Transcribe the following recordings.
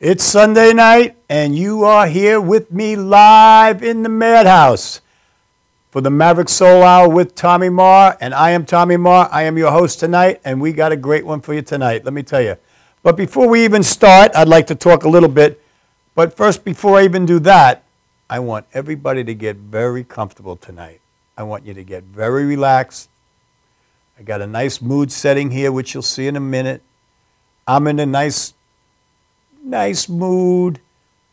It's Sunday night, and you are here with me live in the Madhouse for the Maverick Soul Hour with Tommy Marr, and I am Tommy Marr. I am your host tonight, and we got a great one for you tonight, let me tell you. But before we even start, I'd like to talk a little bit. But first, before I even do that, I want everybody to get very comfortable tonight. I want you to get very relaxed. I got a nice mood setting here, which you'll see in a minute. I'm in a nice mood,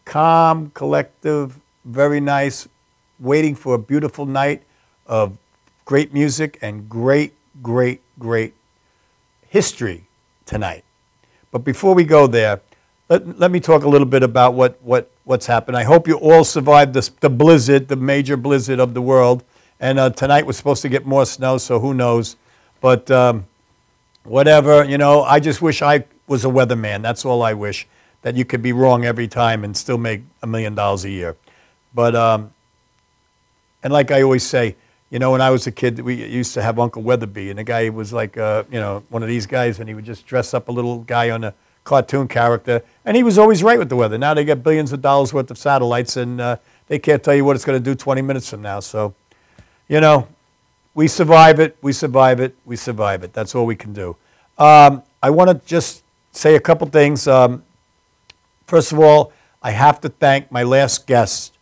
calm, collective, very nice, waiting for a beautiful night of great music and great history tonight. But before we go there, let me talk a little bit about what's happened. I hope you all survived the blizzard, the major blizzard of the world. And tonight we're supposed to get more snow, so who knows. But whatever, you know, I just wish I was a weatherman. That's all I wish. That you could be wrong every time and still make $1 million a year. But, and like I always say, you know, when I was a kid, we used to have Uncle Weatherby, and the guy was like, you know, one of these guys, and he would just dress up a little guy on a cartoon character, and he was always right with the weather. Now they get billions of dollars worth of satellites, and they can't tell you what it's going to do 20 minutes from now. So, you know, we survive it, we survive it, we survive it. That's all we can do. I want to just say a couple things. First of all, I have to thank my last guest,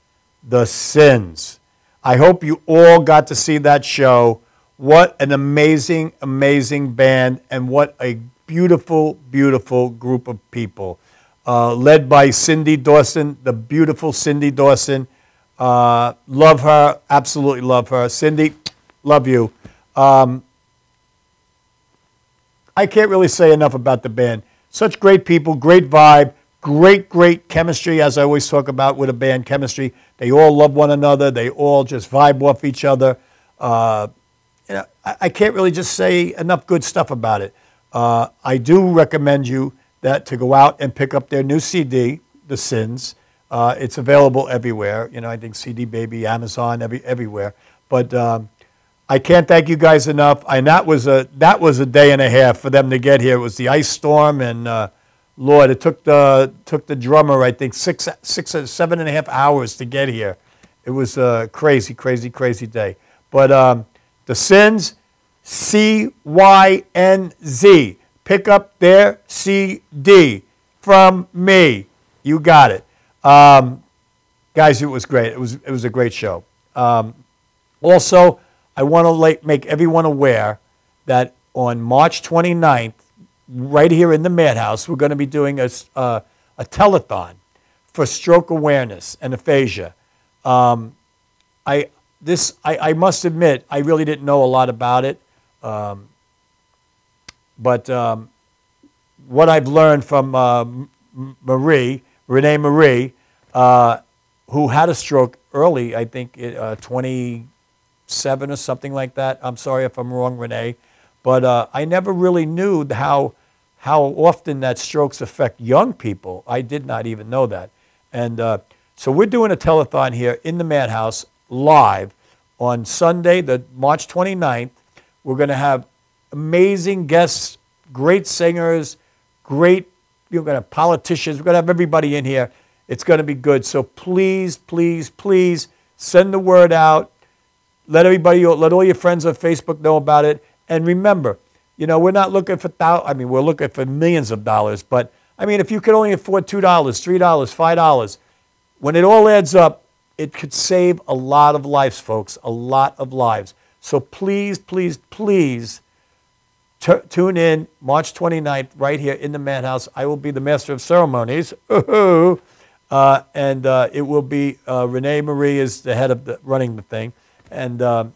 The Sins. I hope you all got to see that show. What an amazing, amazing band, and what a beautiful, beautiful group of people. Led by Cindy Dawson, the beautiful Cindy Dawson. Love her, absolutely love her. Cindy, love you. I can't really say enough about the band. Such great people, great vibe. Great chemistry, as I always talk about with a band, chemistry. They all love one another. They all just vibe off each other. You know, I can't really just say enough good stuff about it. I do recommend you to go out and pick up their new CD, The Sins. It's available everywhere. You know, I think CD Baby, Amazon, everywhere. But I can't thank you guys enough. And that was a day and a half for them to get here. It was the ice storm, and Lord, it took the drummer, I think, 6 or 7.5 hours to get here. It was a crazy day. But The Sins, C-Y-N-Z. Pick up their CD from me. You got it. Guys, it was great. It was a great show. Also, I want to make everyone aware that on March 29th, right here in the Madhouse, we're going to be doing a telethon for stroke awareness and aphasia. I must admit, I really didn't know a lot about it. But what I've learned from Renee Marie, who had a stroke early, I think 27 or something like that. I'm sorry if I'm wrong, Renee. But I never really knew how often that strokes affect young people. I did not even know that. And so we're doing a telethon here in the Madhouse live on Sunday, the March 29th. We're going to have amazing guests, great singers, we're going to have politicians. We're going to have everybody in here. It's going to be good. So please send the word out. Let all your friends on Facebook know about it. And remember, you know, we're not looking for we're looking for millions of dollars. But, I mean, if you could only afford $2, $3, $5, when it all adds up, it could save a lot of lives, folks, a lot of lives. So please tune in March 29th right here in the Madhouse. I will be the master of ceremonies. And it will be Renee Marie is the head of running the thing. And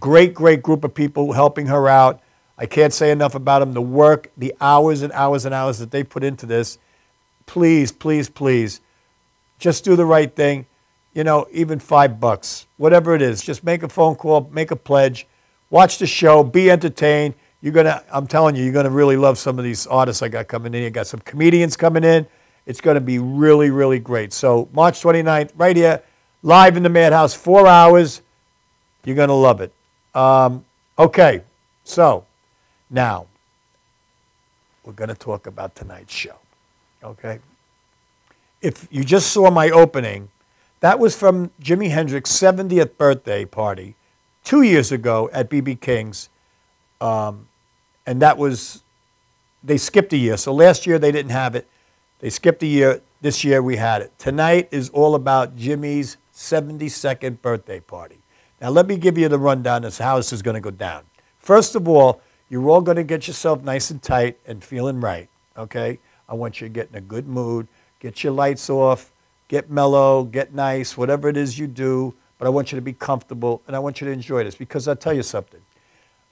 great group of people helping her out. I can't say enough about them. The work, the hours and hours and hours that they put into this. Please, just do the right thing. You know, even $5, whatever it is. Just make a phone call, make a pledge, watch the show, be entertained. I'm telling you, you're gonna really love some of these artists I got coming in. I got some comedians coming in. It's gonna be really great. So March 29th, right here, live in the Madhouse, 4 hours. You're gonna love it. Okay, so now we're going to talk about tonight's show, okay? if you just saw my opening, that was from Jimi Hendrix's 70th birthday party 2 years ago at BB King's. And that was, they skipped a year. So last year they didn't have it. They skipped a year. This year we had it. Tonight is all about Jimmy's 72nd birthday party. Now let me give you the rundown as to how this is going to go down. First of all, you're all going to get yourself nice and tight and feeling right, okay? I want you to get in a good mood, get your lights off, get mellow, get nice, whatever it is you do, but I want you to be comfortable, and I want you to enjoy this, because I'll tell you something.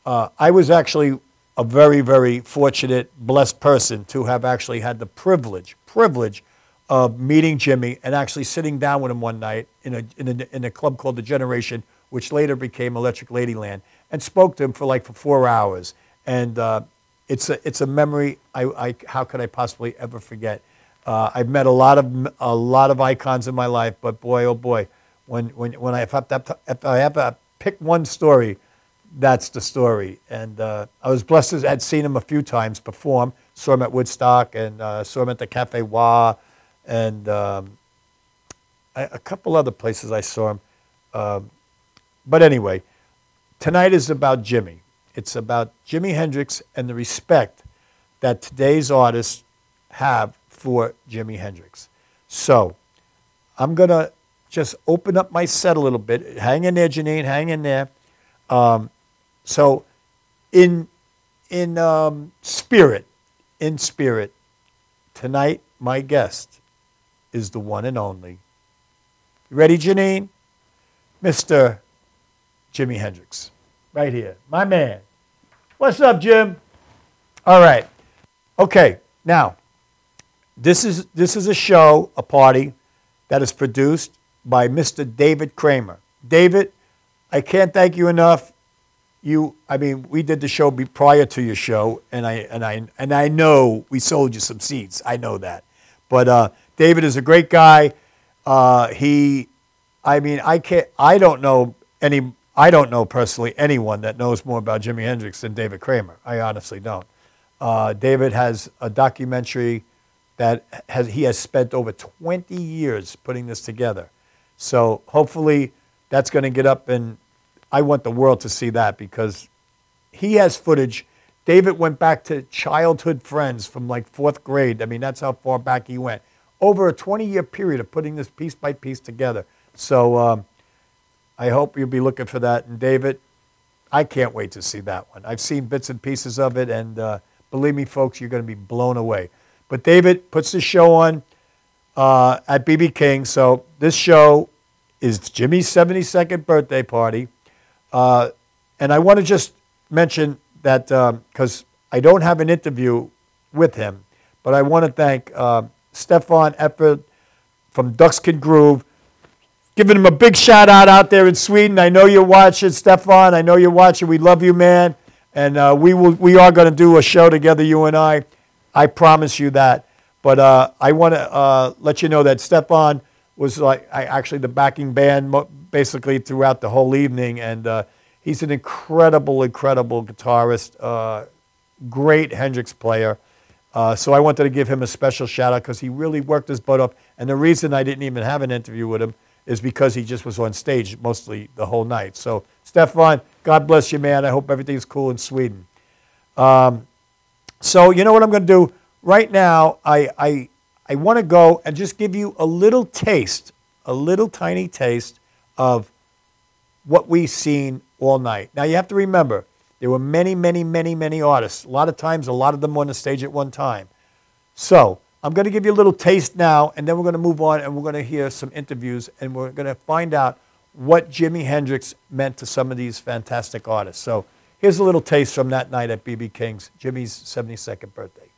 I was actually a very, very fortunate, blessed person to have actually had the privilege of meeting Jimmy and actually sitting down with him one night in a club called The Generation, which later became Electric Ladyland, and spoke to him for 4 hours. And it's a memory how could I possibly ever forget? I've met a lot of icons in my life, but boy, oh boy, when I have to pick one story, that's the story. And I was blessed as I'd seen him a few times perform. Saw him at Woodstock, and saw him at the Cafe Wah, and a couple other places I saw him. But anyway, tonight is about Jimmy. It's about Jimi Hendrix and the respect that today's artists have for Jimi Hendrix. So I'm going to just open up my set a little bit. Hang in there, Janine, hang in there. So in spirit, tonight my guest is the one and only. You ready, Janine? Mr. Jimi Hendrix. Right here. My man. What's up, Jim? All right. Okay. Now, this is a show, a party, that is produced by Mr. David Kramer. David, I can't thank you enough. We did the show prior to your show, and I know we sold you some seats. I know that. But David is a great guy. I don't know personally anyone that knows more about Jimi Hendrix than David Kramer. I honestly don't. David has a documentary that he has spent over 20 years putting this together. So hopefully that's going to get up, and I want the world to see that, because he has footage. David went back to childhood friends from 4th grade. I mean, that's how far back he went. Over a 20-year period of putting this piece by piece together. So I hope you'll be looking for that. And David, I can't wait to see that one. I've seen bits and pieces of it, and believe me, folks, you're going to be blown away. But David puts the show on at BB King. So this show is Jimmy's 72nd birthday party. And I want to just mention that, because I don't have an interview with him, but I want to thank Stefan Efford from Duckskin Groove, giving him a big shout out there in Sweden. I know you're watching, Stefan. I know you're watching. We love you, man. And we are going to do a show together, you and I. I promise you that. But I want to let you know that Stefan was actually the backing band basically throughout the whole evening. And he's an incredible guitarist, great Hendrix player. So I wanted to give him a special shout out, because he really worked his butt off. And the reason I didn't even have an interview with him is because he just was on stage mostly the whole night. So Stefan, God bless you, man. I hope everything's cool in Sweden. So you know what I'm going to do right now? I want to go and just give you a little taste, a little tiny taste of what we've seen all night. Now you have to remember, there were many artists. A lot of times, a lot of them on the stage at one time. So I'm going to give you a little taste now, and then we're going to move on, and we're going to hear some interviews, and we're going to find out what Jimi Hendrix meant to some of these fantastic artists. So here's a little taste from that night at BB King's, Jimmy's 72nd birthday.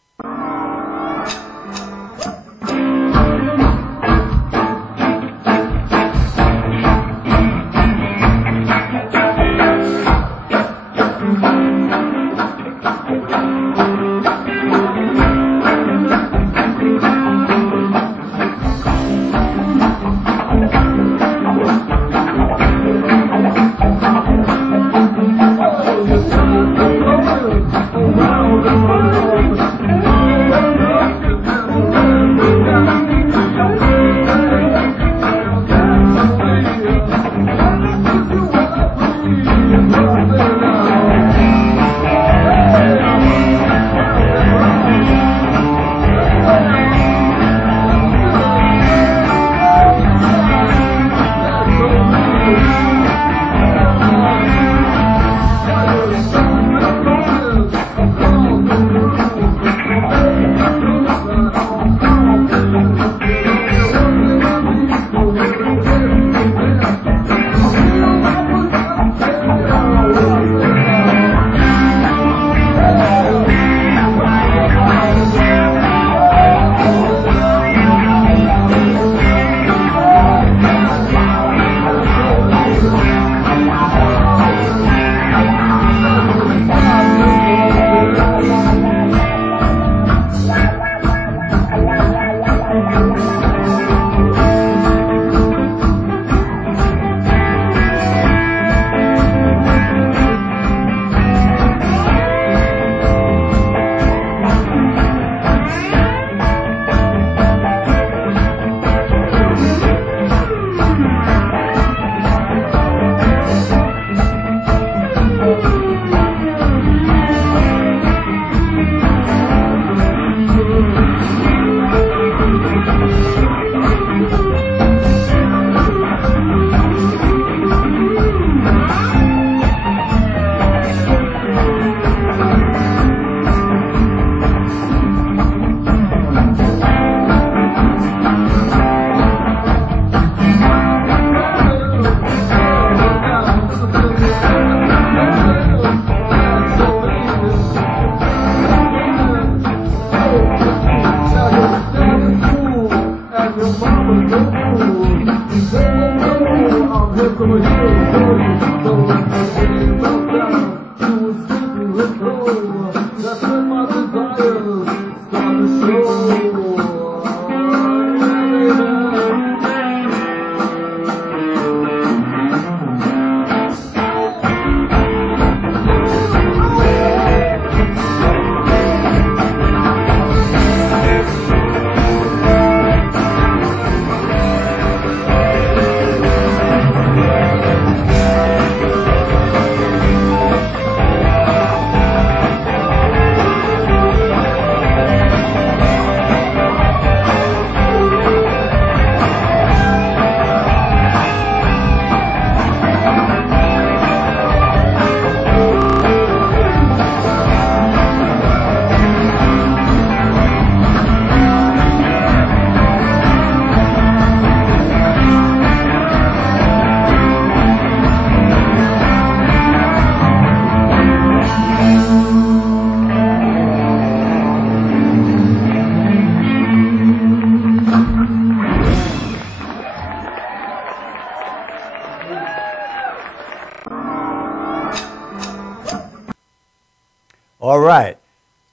All right.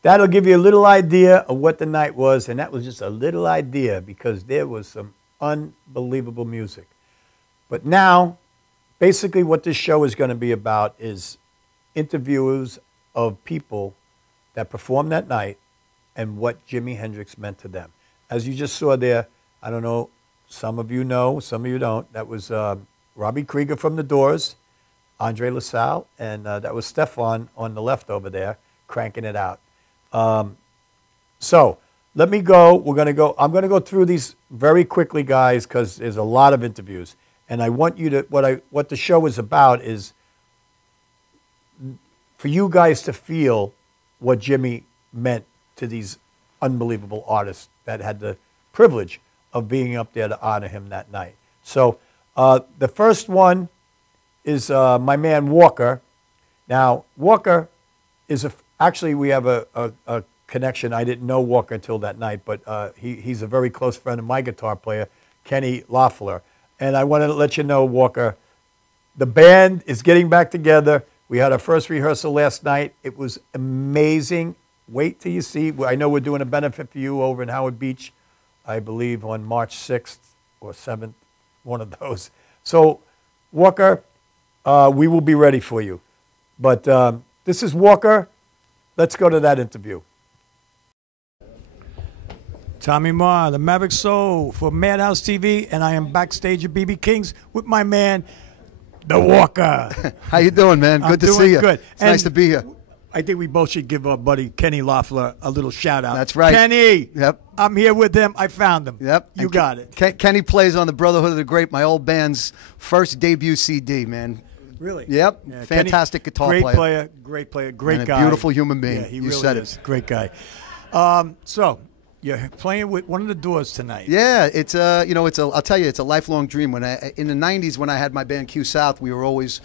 That'll give you a little idea of what the night was, and that was just a little idea because there was some unbelievable music. But now, basically what this show is going to be about is interviews of people that performed that night and what Jimi Hendrix meant to them. As you just saw there, I don't know, some of you know, some of you don't, that was Robbie Krieger from The Doors, Andre LaSalle, and that was Stefan on the left over there, cranking it out. So let me go. We're going to go. I'm going to go through these very quickly, guys, because there's a lot of interviews, and I want you to what the show is about is for you guys to feel what Jimi meant to these unbelievable artists that had the privilege of being up there to honor him that night. So the first one is my man Walker. Now Walker is actually we have a connection. I didn't know Walker until that night, but he's a very close friend of my guitar player, Kenny Loeffler. And I want to let you know, Walker, the band is getting back together. We had our first rehearsal last night. It was amazing. Wait till you see. I know we're doing a benefit for you over in Howard Beach, I believe on March 6th or 7th, one of those. So, Walker, we will be ready for you. But this is Walker. Let's go to that interview. Tommy Marr, the Maverick Soul for Madhouse TV, and I am backstage at BB King's with my man, the Walker. How you doing, man? Good to see you. Good. It's nice to be here. I think we both should give our buddy Kenny Loeffler a little shout out. That's right. Kenny. Yep. I'm here with him. I found him. Yep. You got it. Kenny plays on the Brotherhood of the Grape, my old band's first debut CD, man. Really? Yep. Yeah, Fantastic Kenny, guitar player. Great player, great and guy. A beautiful human being. Yeah, he you really said is. it. Great guy. So you're playing with one of the Doors tonight. Yeah, it's I'll tell you, it's a lifelong dream. When in the '90s, when I had my band Q South, we were always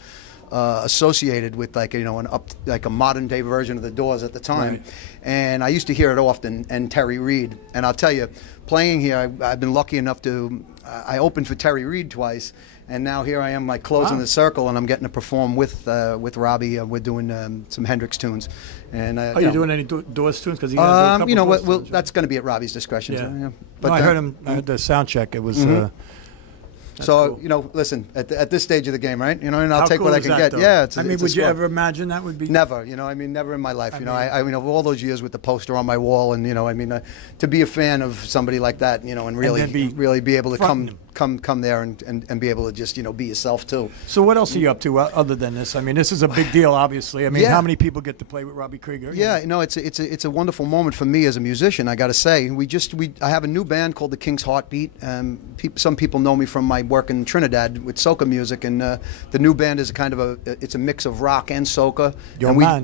associated with like a modern day version of the Doors at the time, right. And I used to hear it often. And Terry Reid, and I'll tell you, playing here, I've been lucky enough to I opened for Terry Reid twice. And now here I am, like closing the circle, and I'm getting to perform with Robbie. We're doing some Hendrix tunes. And are you doing any Doors tunes? Because that's going to be at Robbie's discretion. Yeah. So, yeah. But no, I heard him. I heard the sound check. It was. So cool. Listen, at this stage of the game, right? And I'll How take cool what I is can that, get. though? Yeah, would you ever imagine that would be? Never. Never in my life. I mean, over all those years with the poster on my wall, and to be a fan of somebody like that, and really be able to come there and be able to just be yourself too. So what else are you up to other than this? I mean, this is a big deal, obviously. I mean, how many people get to play with Robbie Krieger? Yeah, it's a wonderful moment for me as a musician. I got to say, I have a new band called the King's Heartbeat. Some people know me from my work in Trinidad with soca music, and the new band is it's a mix of rock and soca.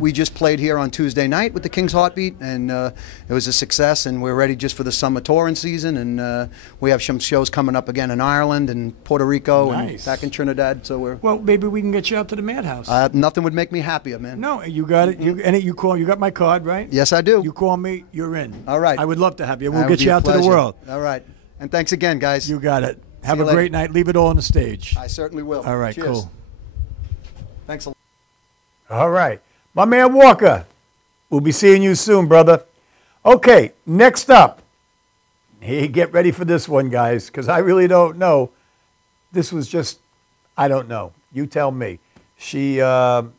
We just played here on Tuesday night with the King's Heartbeat, and it was a success. And we're ready just for the summer touring season, and we have some shows coming up again in Ireland and Puerto Rico and back in Trinidad. So well, maybe we can get you out to the Madhouse. Nothing would make me happier, man. No, you got it. You got my card, right? Yes, I do. You call me, you're in. All right. I would love to have you. We'll get you out to the world. All right. And thanks again, guys. You got it. Have a great night. Leave it all on the stage. I certainly will. All right, Cheers. cool. Thanks a lot. All right. My man Walker, we'll be seeing you soon, brother. Okay, next up. Hey, get ready for this one, guys, because I really don't know. This was just, I don't know. You tell me. I'm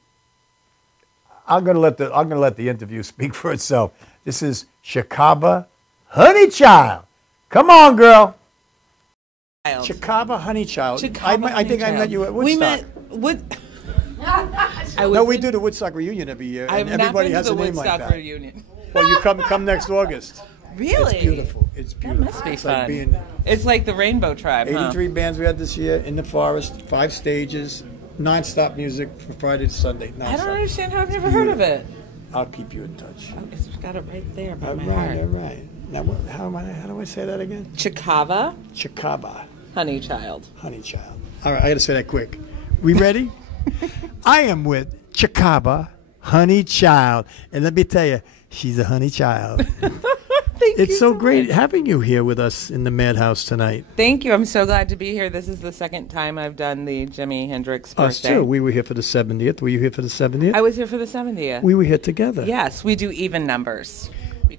gonna let the interview speak for itself. This is Chakaba Honeychild. Come on, girl. Chakaba Honeychild. I think I met you at Woodstock. We met No, we do the Woodstock reunion every year, and everybody has a name like that. Woodstock reunion. Well, you come next August. Really? It's beautiful. It's beautiful. That must be it's fun. Like being It's like the Rainbow Tribe, 83 bands we had this year in the forest, 5 stages, non-stop music from Friday to Sunday. I don't understand how I've never heard of it. I'll keep you in touch. It's got it right there by my All heart. right. Now, how do I say that again? Chakaba Chakaba Honeychild. Honeychild. All right, I got to say that quick. We ready? I am with Chakaba Honeychild, and let me tell you, she's a honey child. It's so great having you here with us in the Madhouse tonight. Thank you. I'm so glad to be here. This is the second time I've done the Jimi Hendrix birthday. Us too. We were here for the 70th. Were you here for the 70th? I was here for the 70th. We were here together. Yes, we do even numbers.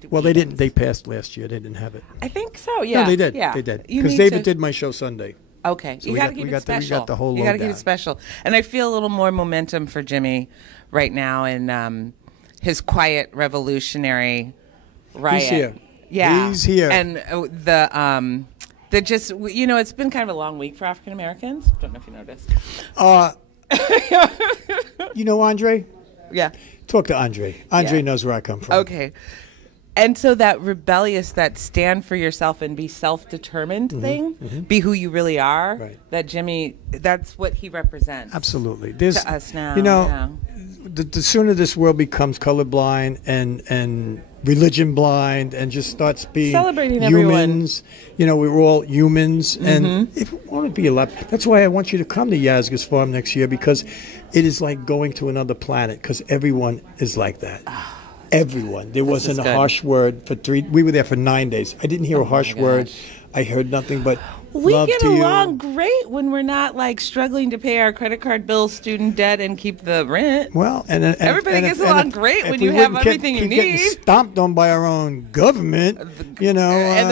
Well, they didn't. They passed last year. They didn't have it. I think so. Yeah. No, they did. Yeah. They did. You Because need David to- did my show Sunday. Okay, So you we got to got- keep we it got the- we special. got the whole You got to keep lowdown. it special, and I feel a little more momentum for Jimmy right now in his quiet revolutionary riot. He's here. Yeah, He's here. And the just it's been kind of a long week for African Americans. Don't know if you noticed. You know Andre? Yeah. Talk to Andre. Andre Yeah. knows where I come from. Okay. And so that rebellious, that stand for yourself and be self-determined thing, be who you really are, Right. that Jimmy, that's what he represents. Absolutely. There's, To us now, You know, yeah. the sooner this world becomes colorblind and religion blind and just starts being Celebrating humans, we're all humans. And if we want to be a lot, that's why I want you to come to Yazga's Farm next year, because it is like going to another planet, because everyone is like that. Everyone. There wasn't a good. harsh word for 3. We were there for 9 days. I didn't hear a harsh word. I heard nothing but We love get to along you. great when we're not like struggling to pay our credit card bills, student debt, and keep the rent. Well, and Everybody gets along great when you have everything you keep getting need. stomped on by our own government, and the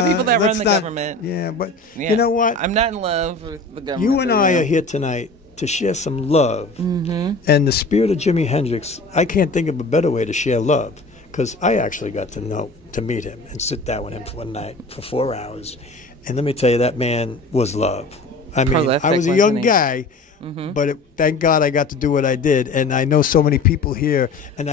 people that run let's the not- government. Yeah, but Yeah. you know what? I'm not in love with the government. You and but, I know. are here tonight to share some love, and the spirit of Jimi Hendrix. I can't think of a better way to share love, because I actually got to meet him and sit down with him for one night for 4 hours. And let me tell you, that man was love. I mean, Prolific, I was a wasn't young he? guy, but thank God I got to do what I did. And I know so many people here. And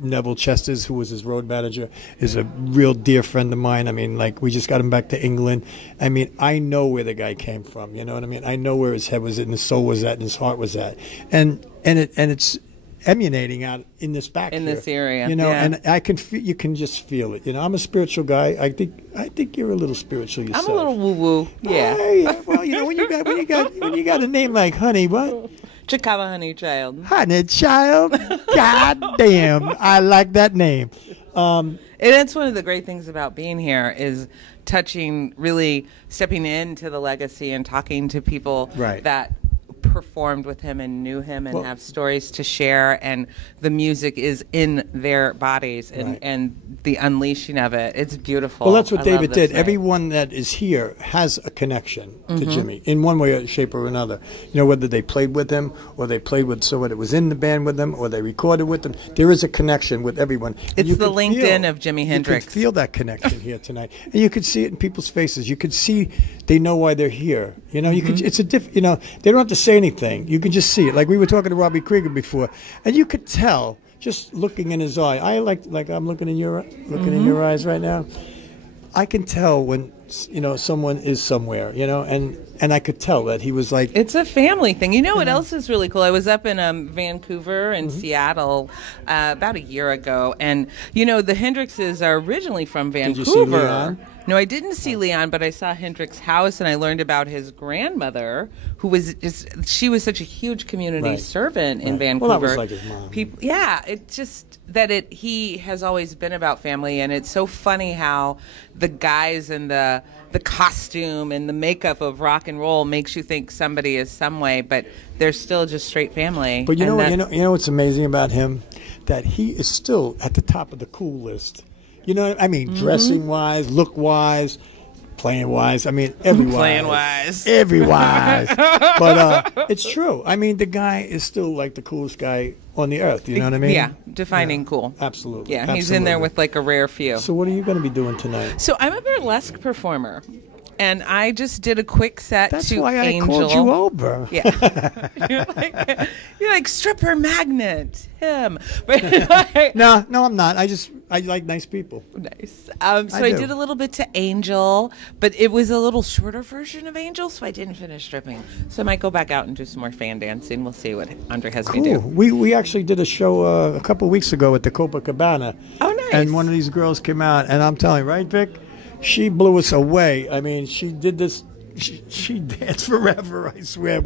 Neville Chesters, who was his road manager, is a real dear friend of mine. I mean, like, we just got him back to England. I mean, I know where the guy came from. You know what I mean? I know where his head was at and his soul was at and his heart was at. And it's emanating out in this back In here, this area, yeah. And I can you can just feel it. I'm a spiritual guy. I think you're a little spiritual yourself. I'm a little woo-woo. Yeah. Well, when you got a name like Honey, what? Chakaba Honeychild. Honey Child. God damn, I like that name. And that's one of the great things about being here is really stepping into the legacy and talking to people that performed with him and knew him and have stories to share, and the music is in their bodies and the unleashing of it. It's beautiful. Well, that's what I David love this did. night. Everyone that is here has a connection to Jimmy in one way, shape, or another. Whether they played with him or they played with someone that was in the band with them or they recorded with them, there is a connection with everyone. It's the LinkedIn of Jimi Hendrix. You can feel that connection here tonight, and you could see it in people's faces. You could see they know why they're here. You could. It's a diff. They don't have to say anything. You can just see it. Like we were talking to Robbie Krieger before, and you could tell just looking in his eye. I like I'm looking in your eyes right now. I can tell when someone is somewhere. And I could tell that he was like. It's a family thing. You know what else is really cool? I was up in Vancouver and Seattle about a year ago, and the Hendrixes are originally from Vancouver. Did you see Leon? No, I didn't see Leon, but I saw Hendrix' house, and I learned about his grandmother, who was she was such a huge community servant in Vancouver. Well, that was like his mom. It's just that he has always been about family, and it's so funny how the guys and the costume and the makeup of rock and roll makes you think somebody is some way, but they're still just straight family. But you know what's amazing about him? That he is still at the top of the cool list. You know, I mean, dressing wise, look wise, playing wise. I mean, every wise. Playing wise. Every wise. But it's true. I mean, the guy is still like the coolest guy on the earth. You know what I mean? Yeah, defining cool. Absolutely. Yeah, he's in there with like a rare few. So what are you going to be doing tonight? So I'm a burlesque performer. And I just did a quick set That's to why Angel. I called you over. Yeah. you're like stripper magnet, him. But No, I'm not. I like nice people. Nice. So I did a little bit to Angel, but it was a little shorter version of Angel, so I didn't finish stripping. So I might go back out and do some more fan dancing. We'll see what Andre has me do. We actually did a show a couple weeks ago at the Copacabana. Oh, nice. And one of these girls came out, and I'm telling you, right, Vic? She blew us away. I mean, she did this. She danced forever, I swear.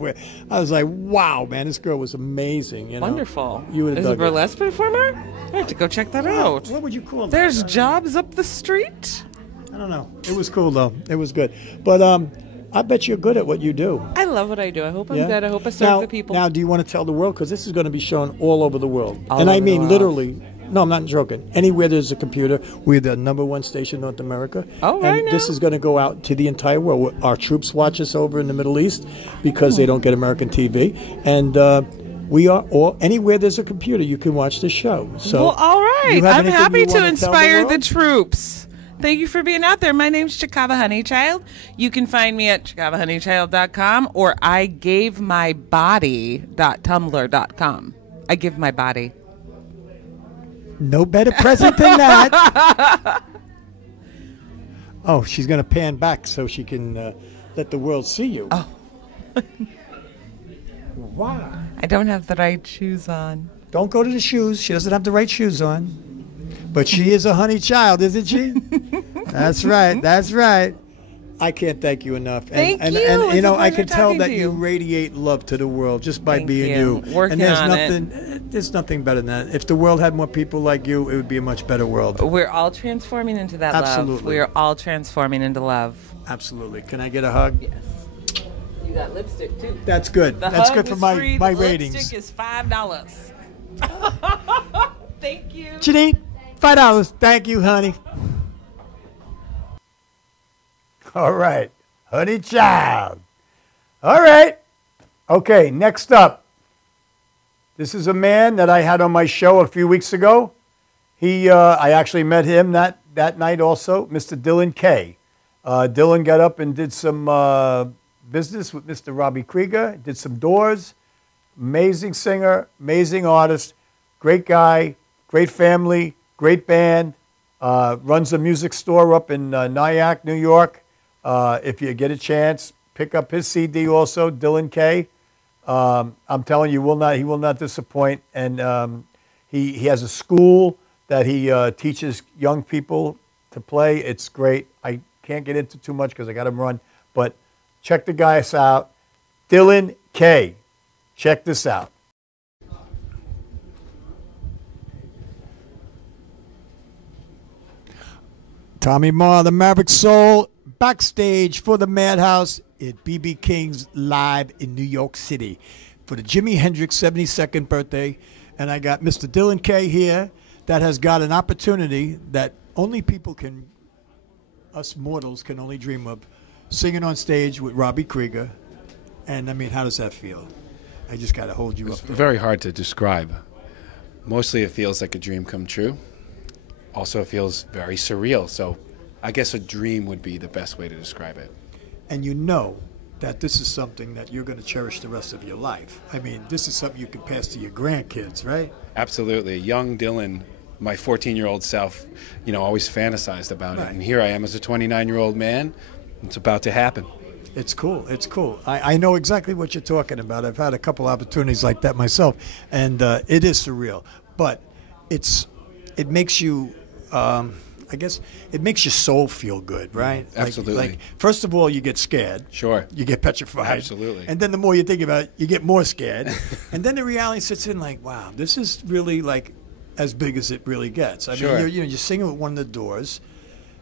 I was like, wow, man, this girl was amazing. You know? Wonderful. You would have Is a dug burlesque performer? I have to go check that out. What would you call that? There's jobs up the street. I don't know. It was cool, though. It was good. But I bet you're good at what you do. I love what I do. I hope I'm good. I hope I serve the people. Now, do you want to tell the world? Because this is going to be shown all over the world. All and over I mean the world. literally. No, I'm not joking. Anywhere there's a computer, we're the #1 station in North America. Oh, right and now. this is going to go out to the entire world. Our troops watch us over in the Middle East because they don't get American TV. And we are all anywhere there's a computer, you can watch the show. So, well, all right. I'm happy to inspire the world? troops. Thank you for being out there. My name's Chicava Honeychild. You can find me at chicavahoneychild.com or igavemybody.tumblr.com. I give my body. No better present than that. Oh, she's going to pan back so she can let the world see you. Oh. Wow. I don't have the right shoes on. Don't go to the shoes. She doesn't have the right shoes on. But she is a honey child, isn't she? That's right. That's right. I can't thank you enough. Thank you. And you know, I can can tell that you radiate love to the world just by being you. Working and there's nothing better than that. If the world had more people like you, it would be a much better world. We're all transforming into that Absolutely. love. We are all transforming into love. Absolutely. Can I get a hug? Yes. You got lipstick too. That's good. That's good for my ratings. Lipstick is $5. Thank you. Janine, $5. Thank you, honey. All right. Honey child. All right. Okay, next up. This is a man that I had on my show a few weeks ago. I actually met him that night also, Mr. Dylan Kay. Dylan got up and did some business with Mr. Robbie Krieger, did some doors. Amazing singer, amazing artist, great guy, great family, great band. Runs a music store up in Nyack, New York. If you get a chance, pick up his CD also, Dylan Kay. I'm telling you, he will not disappoint. And he has a school that he teaches young people to play. It's great. I can't get into too much because I got him run. But check the guys out. Dylan Kay. Check this out. Tommy Marr, the Maverick Soul, backstage for the Madhouse at B.B. King's Live in New York City for the Jimi Hendrix 72nd birthday. And I got Mr. Dylan Kay here that has got an opportunity that only people us mortals can only dream of, singing on stage with Robbie Krieger. And, I mean, how does that feel? I just got to hold you up. It's very hard to describe. Mostly it feels like a dream come true. Also, it feels very surreal. So I guess a dream would be the best way to describe it. And you know that this is something that you're going to cherish the rest of your life. I mean, this is something you can pass to your grandkids, right? Absolutely. Young Dylan, my 14-year-old self, always fantasized about it. And here I am as a 29-year-old man. It's about to happen. It's cool. It's cool. I know exactly what you're talking about. I've had a couple opportunities like that myself, and it is surreal. But it makes you I guess it makes your soul feel good, right? Absolutely. Like, first of all, you get scared. Sure. You get petrified. Absolutely. And then the more you think about it, you get more scared. And then the reality sits in like, wow, this is really like as big as it really gets. I Sure. mean, you're singing with one of the Doors.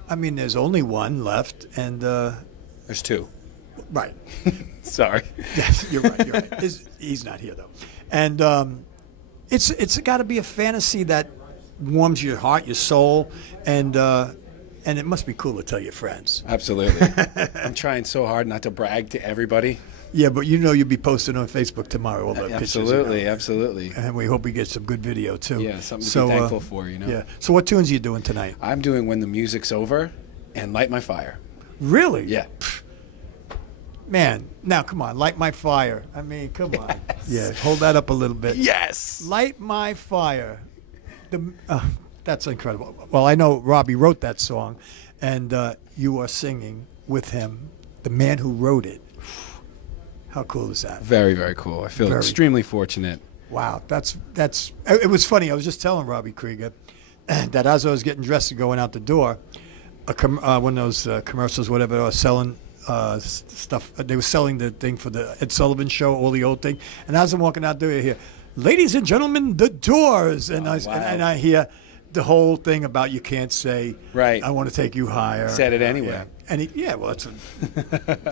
I mean, there's only one left, and There's two. right. Sorry. Yes, you're right. You're right. He's not here though, and it's got to be a fantasy that warms your heart, your soul, and it must be cool to tell your friends. Absolutely. I'm trying so hard not to brag to everybody. Yeah, but you'll be posting on Facebook tomorrow all the pictures. Absolutely, absolutely. And we hope we get some good video too. Yeah, something to be thankful for, Yeah. So what tunes are you doing tonight? I'm doing When the Music's Over and Light My Fire. Really? Yeah. Man, now come on, Light My Fire. I mean, come on. Yeah, hold that up a little bit. Yes. Light My Fire. That's incredible. Well, I know Robbie wrote that song, and you are singing with him, the man who wrote it. How cool is that? Very, very cool. I feel extremely fortunate. Wow, that's. It was funny. I was just telling Robbie Krieger that as I was getting dressed and going out the door, one of those commercials, whatever, selling stuff. They were selling the thing for the Ed Sullivan Show, all the old thing. And as I'm walking out there, I hear, "Ladies and gentlemen, the Doors," and I hear the whole thing about you can't say, right, "I want to take you higher." Said it anyway. Yeah. And well, that's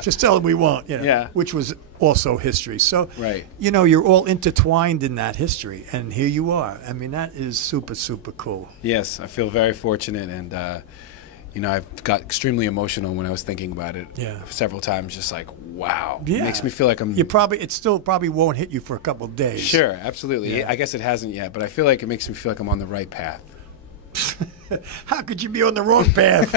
just tell them we won't, Yeah. Which was also history. So, right. You're all intertwined in that history, and here you are. I mean, that is super, super cool. Yes, I feel very fortunate, and I've got extremely emotional when I was thinking about it. Yeah. Several times, just like, wow. Yeah. It makes me feel like I'm. It still probably won't hit you for a couple of days. Sure, absolutely. Yeah. I guess it hasn't yet, but I feel like it makes me feel like I'm on the right path. How could you be on the wrong path?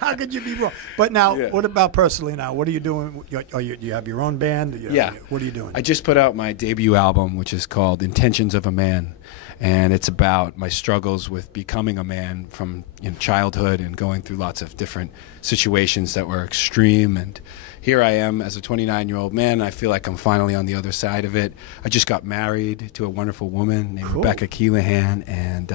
How could you be wrong? But now, What about personally now? What are you doing? Do you have your own band? Yeah. What are you doing? I just put out my debut album, which is called Intentions of a Man. And it's about my struggles with becoming a man from childhood and going through lots of different situations that were extreme. And here I am as a 29-year-old man, and I feel like I'm finally on the other side of it. I just got married to a wonderful woman named Rebecca Keelahan, and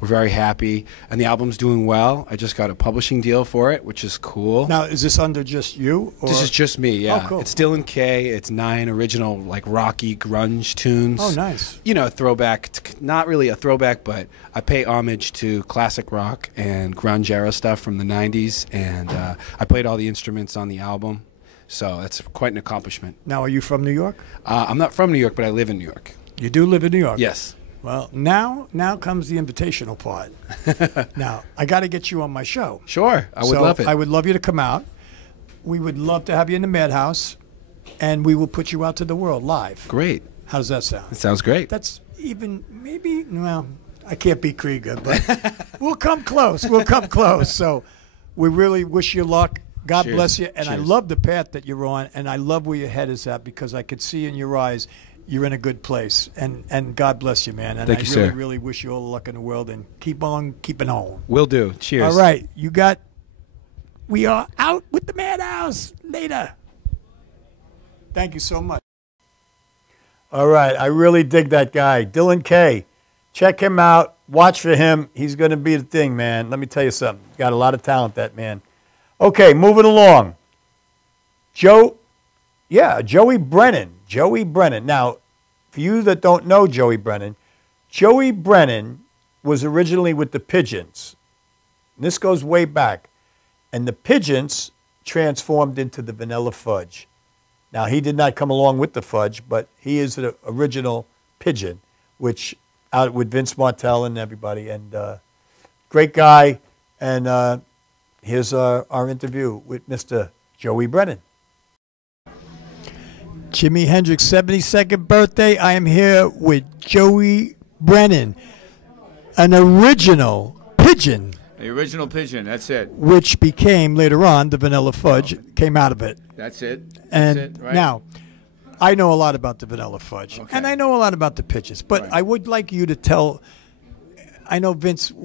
we're very happy. And the album's doing well. I just got a publishing deal for it, which is cool. Now, is this under just you? Or? This is just me, yeah. Oh, cool. It's Dylan K. It's 9 original, like, rocky grunge tunes. Oh, nice. Throwback, not really a throwback, but I pay homage to classic rock and grunge era stuff from the 90s, and I played all the instruments on the album. So that's quite an accomplishment. Now, are you from New York? I'm not from New York, but I live in New York. You do live in New York? Yes. Well, now comes the invitational part. Now, I got to get you on my show. Sure. I would love it. I would love you to come out. We would love to have you in the Madhouse, and we will put you out to the world live. Great. How does that sound? It sounds great. That's I can't beat Krieger, but we'll come close. We'll come close. So we really wish you luck. God Cheers. bless you. And Cheers. I love the path that you're on, and I love where your head is at, because I could see in your eyes you're in a good place. And God bless you, man. And Thank you, really, sir. really wish you all the luck in the world, and keep on keeping on. Will do. Cheers. All right. We are out with the Madhouse. Later. Thank you so much. All right. I really dig that guy. Dylan K. Check him out. Watch for him. He's going to be the thing, man. Let me tell you something. Got a lot of talent, that man. Okay, moving along. Joey Brennan. Joey Brennan. Now, for you that don't know Joey Brennan was originally with the Pigeons. And this goes way back. And the Pigeons transformed into the Vanilla Fudge. Now, he did not come along with the Fudge, but he is the original Pigeon, which out with Vince Martell and everybody. And great guy. And here's our interview with Mr. Joey Brennan. Jimi Hendrix' 72nd birthday. I am here with Joey Brennan, an original Pigeon. The original Pigeon, that's it. Which became, later on, the Vanilla Fudge, came out of it. That's it. And That's it, right? now, I know a lot about the Vanilla Fudge, Okay. and I know a lot about the Pigeons, but Right. I would like you to tell, I know Vince, he's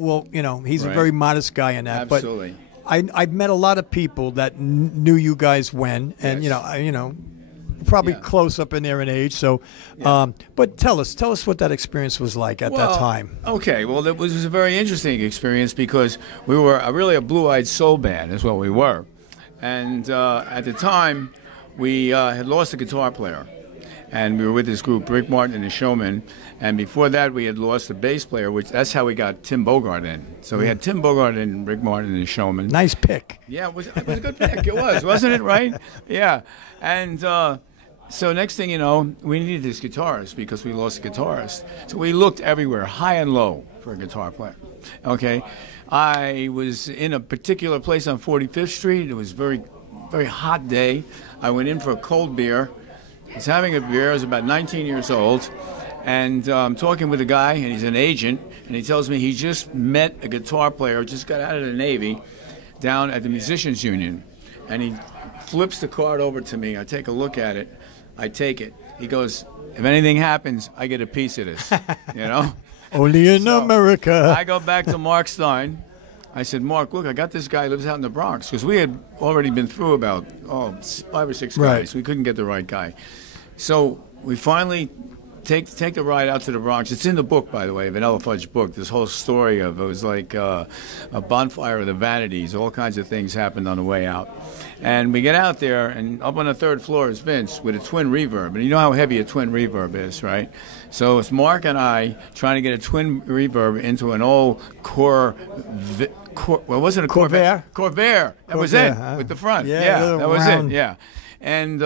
a Right. very modest guy in that, Absolutely. but I've met a lot of people that knew you guys when, and Yes. probably Yeah. close up in there in age. So, but tell us what that experience was like at that time. Okay, well, it was a very interesting experience because we were really a blue-eyed soul band, is what we were. And at the time, we had lost a guitar player. And we were with this group, Rick Martin and the Showmen. And before that, we had lost a bass player, which that's how we got Tim Bogart in. So we had Tim Bogart and Rick Martin and the Showmen. Nice pick. Yeah, it was a good pick. It was, wasn't it, right? Yeah. And so next thing you know, we needed this guitarist because we lost a guitarist. So we looked everywhere, high and low, for a guitar player. Okay. I was in a particular place on 45th Street. It was a very, very hot day. I went in for a cold beer. I was having a beer. I was about 19 years old. And I'm talking with a guy, and he's an agent, and he tells me he just met a guitar player, just got out of the Navy, down at the Musicians Union. And he flips the card over to me. I take a look at it. I take it. He goes, if anything happens, I get a piece of this, you know? Only in So, America. I go back to Mark Stein. I said, Mark, look, I got this guy who lives out in the Bronx. Because we had already been through about 5 or 6 guys. Right. We couldn't get the right guy. So we finally take the ride out to the Bronx. It's in the book, by the way, Vanilla Fudge book. This whole story of it was like a bonfire of the vanities. All kinds of things happened on the way out. And we get out there, and up on the 3rd floor is Vince with a twin reverb. And you know how heavy a twin reverb is, right? So it's Mark and I trying to get a twin reverb into an old well, wasn't a Corvair? Corvair. That was Corvair, it, huh? with the front. Yeah, that was round. it, yeah. And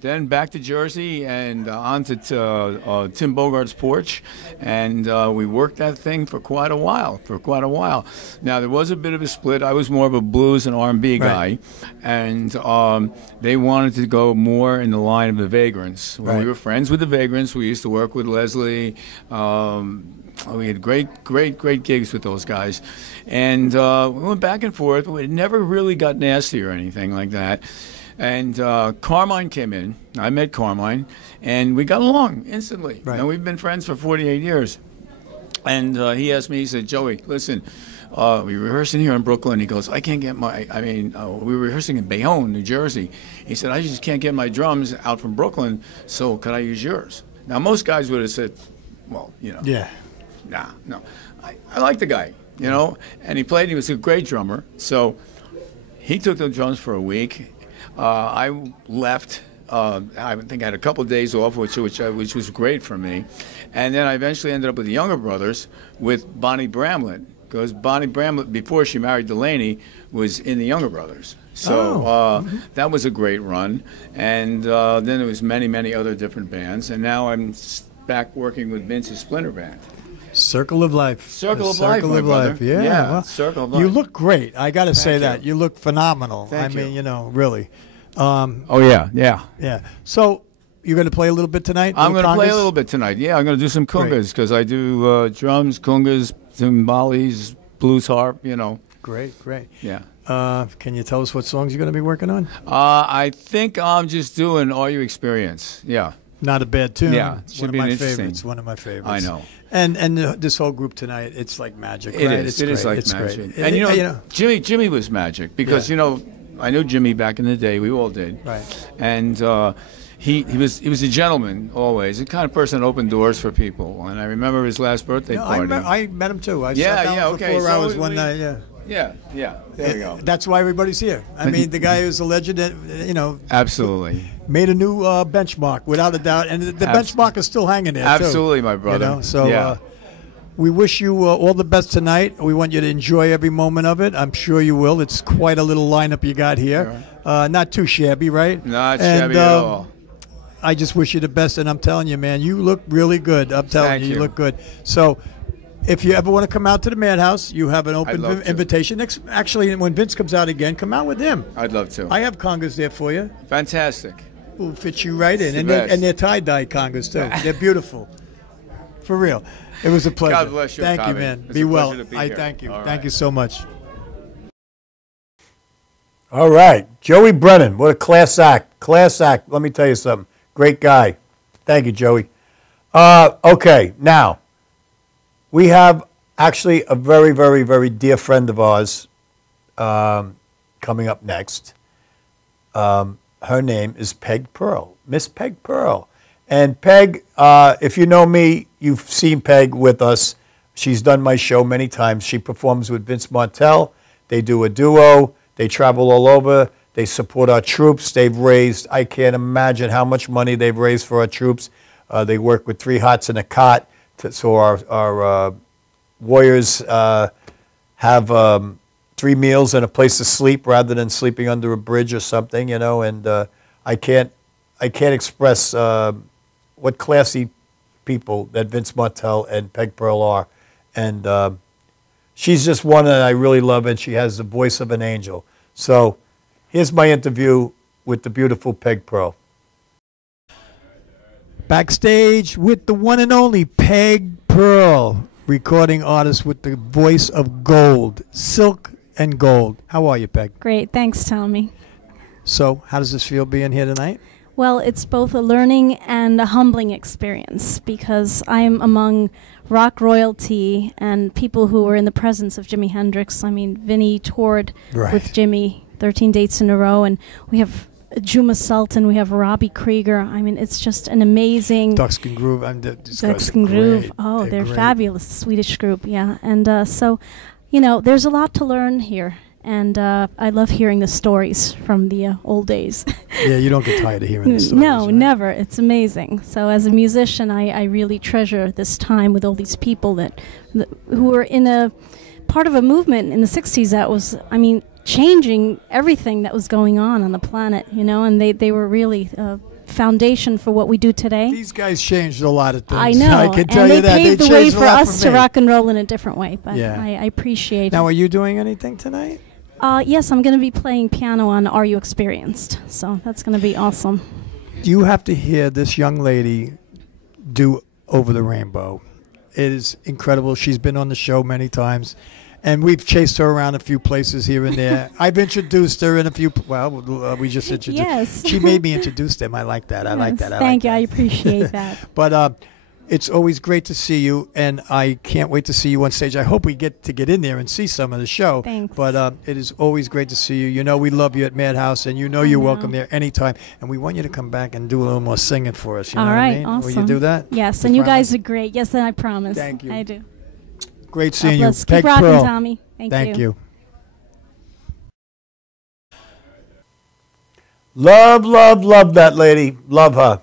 then back to Jersey and onto Tim Bogart's porch, and we worked that thing for quite a while. Now there was a bit of a split. I was more of a blues and R&B guy, Right. and they wanted to go more in the line of the Vagrants. When we Right. were friends with the Vagrants, we used to work with Leslie. We had great gigs with those guys, and we went back and forth. It never really got nasty or anything like that. And Carmine came in. I met Carmine, and we got along instantly. Right. And we've been friends for 48 years. And he asked me, he said, Joey, listen, we're rehearsing here in Brooklyn. He goes, we were rehearsing in Bayonne, New Jersey. He said, I just can't get my drums out from Brooklyn, so could I use yours? Now, most guys would have said, well, you know. Yeah. Nah, no. I like the guy, you know, and he was a great drummer. So he took the drums for a week. I left. I think I had a couple of days off, which was great for me. And then I eventually ended up with the younger brothers with Bonnie Bramlett, because Bonnie Bramlett, before she married Delaney, was in the Younger Brothers. So that was a great run. And then there was many other different bands. And now I'm back working with Vince's Splinter Band. Circle of life. Circle of life, my brother. Yeah. Yeah, Well, Circle of Life. You look great. I got to say Thank that. you. You look phenomenal. Thank I mean, you. you know, really. Oh, yeah. Yeah. So you're going to play a little bit tonight? I'm going to play a congas? little bit tonight. Yeah, I'm going to do some Great. congas because I do drums, congas, timbales, blues harp, you know. Great. Yeah. Can you tell us what songs you're going to be working on? I think I'm just doing All You Experience. Yeah. Not a bad tune. Yeah, It's should one of be my interesting. favorites. One of my favorites. I know. And this whole group tonight, it's like magic. It right? is. It's It is great. like It's magic. great. And you know, you know, Jimmy was magic because, Yeah. you know, I knew Jimmy back in the day. We all did. Right. And he was a gentleman always, the kind of person that opened doors for people. And I remember his last birthday no, party. I met him too. I Yeah, sat down yeah, for okay. 4 So hours we- one we- night. Yeah. Yeah. There we go. That's why everybody's here. I mean, the guy who's a legend, that, you know, Absolutely. made a new benchmark without a doubt, and the benchmark is still hanging there. too, Absolutely, my brother. You know? So Yeah. we wish you all the best tonight. We want you to enjoy every moment of it. I'm sure you will. It's quite a little lineup you got here. Not too shabby, right? Not And, shabby at all. I just wish you the best, and I'm telling you, man, you look really good. I'm telling Thank you, you you. look good. So. If you ever want to come out to the Madhouse, you have an open love to. invitation. Actually, when Vince comes out again, come out with him. I'd love to. I have congas there for you. Fantastic. Will fit you right in, the and best. they're tie-dye congas too. They're beautiful, for real. It was a pleasure. God bless you, Thank you, Tommy. man. It's Be a well. pleasure to be I here. thank you. All Thank right. you so much. All right. Joey Brennan, what a class act. Class act. Let me tell you something. Great guy. Thank you, Joey. Okay, now, we have actually a very, very, very dear friend of ours coming up next. Her her name is Peg Pearl, Miss Peg Pearl. And Peg, if you know me, you've seen Peg with us. She's done my show many times. She performs with Vince Martell. They do a duo. They travel all over. They support our troops. They've raised, I can't imagine how much money they've raised for our troops. They work with 3 hots and a cot, so our warriors have 3 meals and a place to sleep rather than sleeping under a bridge or something, you know. And I can't express what classy people that Vince Martell and Peg Pearl are. And she's just one that I really love, and she has the voice of an angel. So here's my interview with the beautiful Peg Pearl. Backstage with the one and only Peg Pearl, recording artist with the voice of gold, silk and gold. How are you, Peg? Great, thanks, Tommy. So, how does this feel being here tonight? Well, it's both a learning and a humbling experience because I'm among rock royalty and people who were in the presence of Jimi Hendrix. I mean, Vinny toured with Jimi 13 dates in a row, and we have Juma Sultan, we have Robbie Krieger. I mean, it's just an amazing... Duxkin Groove. Duxkin Groove. Oh, they're fabulous. Swedish group, yeah. And so, you know, there's a lot to learn here. And I love hearing the stories from the old days. Yeah, you don't get tired of hearing the stories. No, right? Never. It's amazing. So as a musician, I really treasure this time with all these people that who were in a part of a movement in the 60s that was, I mean, changing everything that was going on the planet, you know, and they were really foundation for what we do today. These guys changed a lot of things. I know, I can tell you that. And they paved the way for us to me. Rock and roll in a different way, but yeah. I appreciate it. Now, are you doing anything tonight? Yes, I'm going to be playing piano on Are You Experienced? So that's going to be awesome. You have to hear this young lady do Over the Rainbow. It is incredible. She's been on the show many times, and we've chased her around a few places here and there. I've introduced her in a few, we just introduced. Yes. She made me introduce them. I like that. I like that. Thank you. I appreciate that. But it's always great to see you, and I can't wait to see you on stage. I hope we get in there and see some of the show. Thanks. But it is always great to see you. You know we love you at Madhouse, and you know you're welcome there anytime. And we want you to come back and do a little more singing for us. You know All right, what I mean? awesome. Will you do that? Yes, and you guys are great. Yes, and I promise. Thank you. I do. Great seeing you. Keep rocking, Pearl. Tommy. Thank you. Love, love, love that lady. Love her.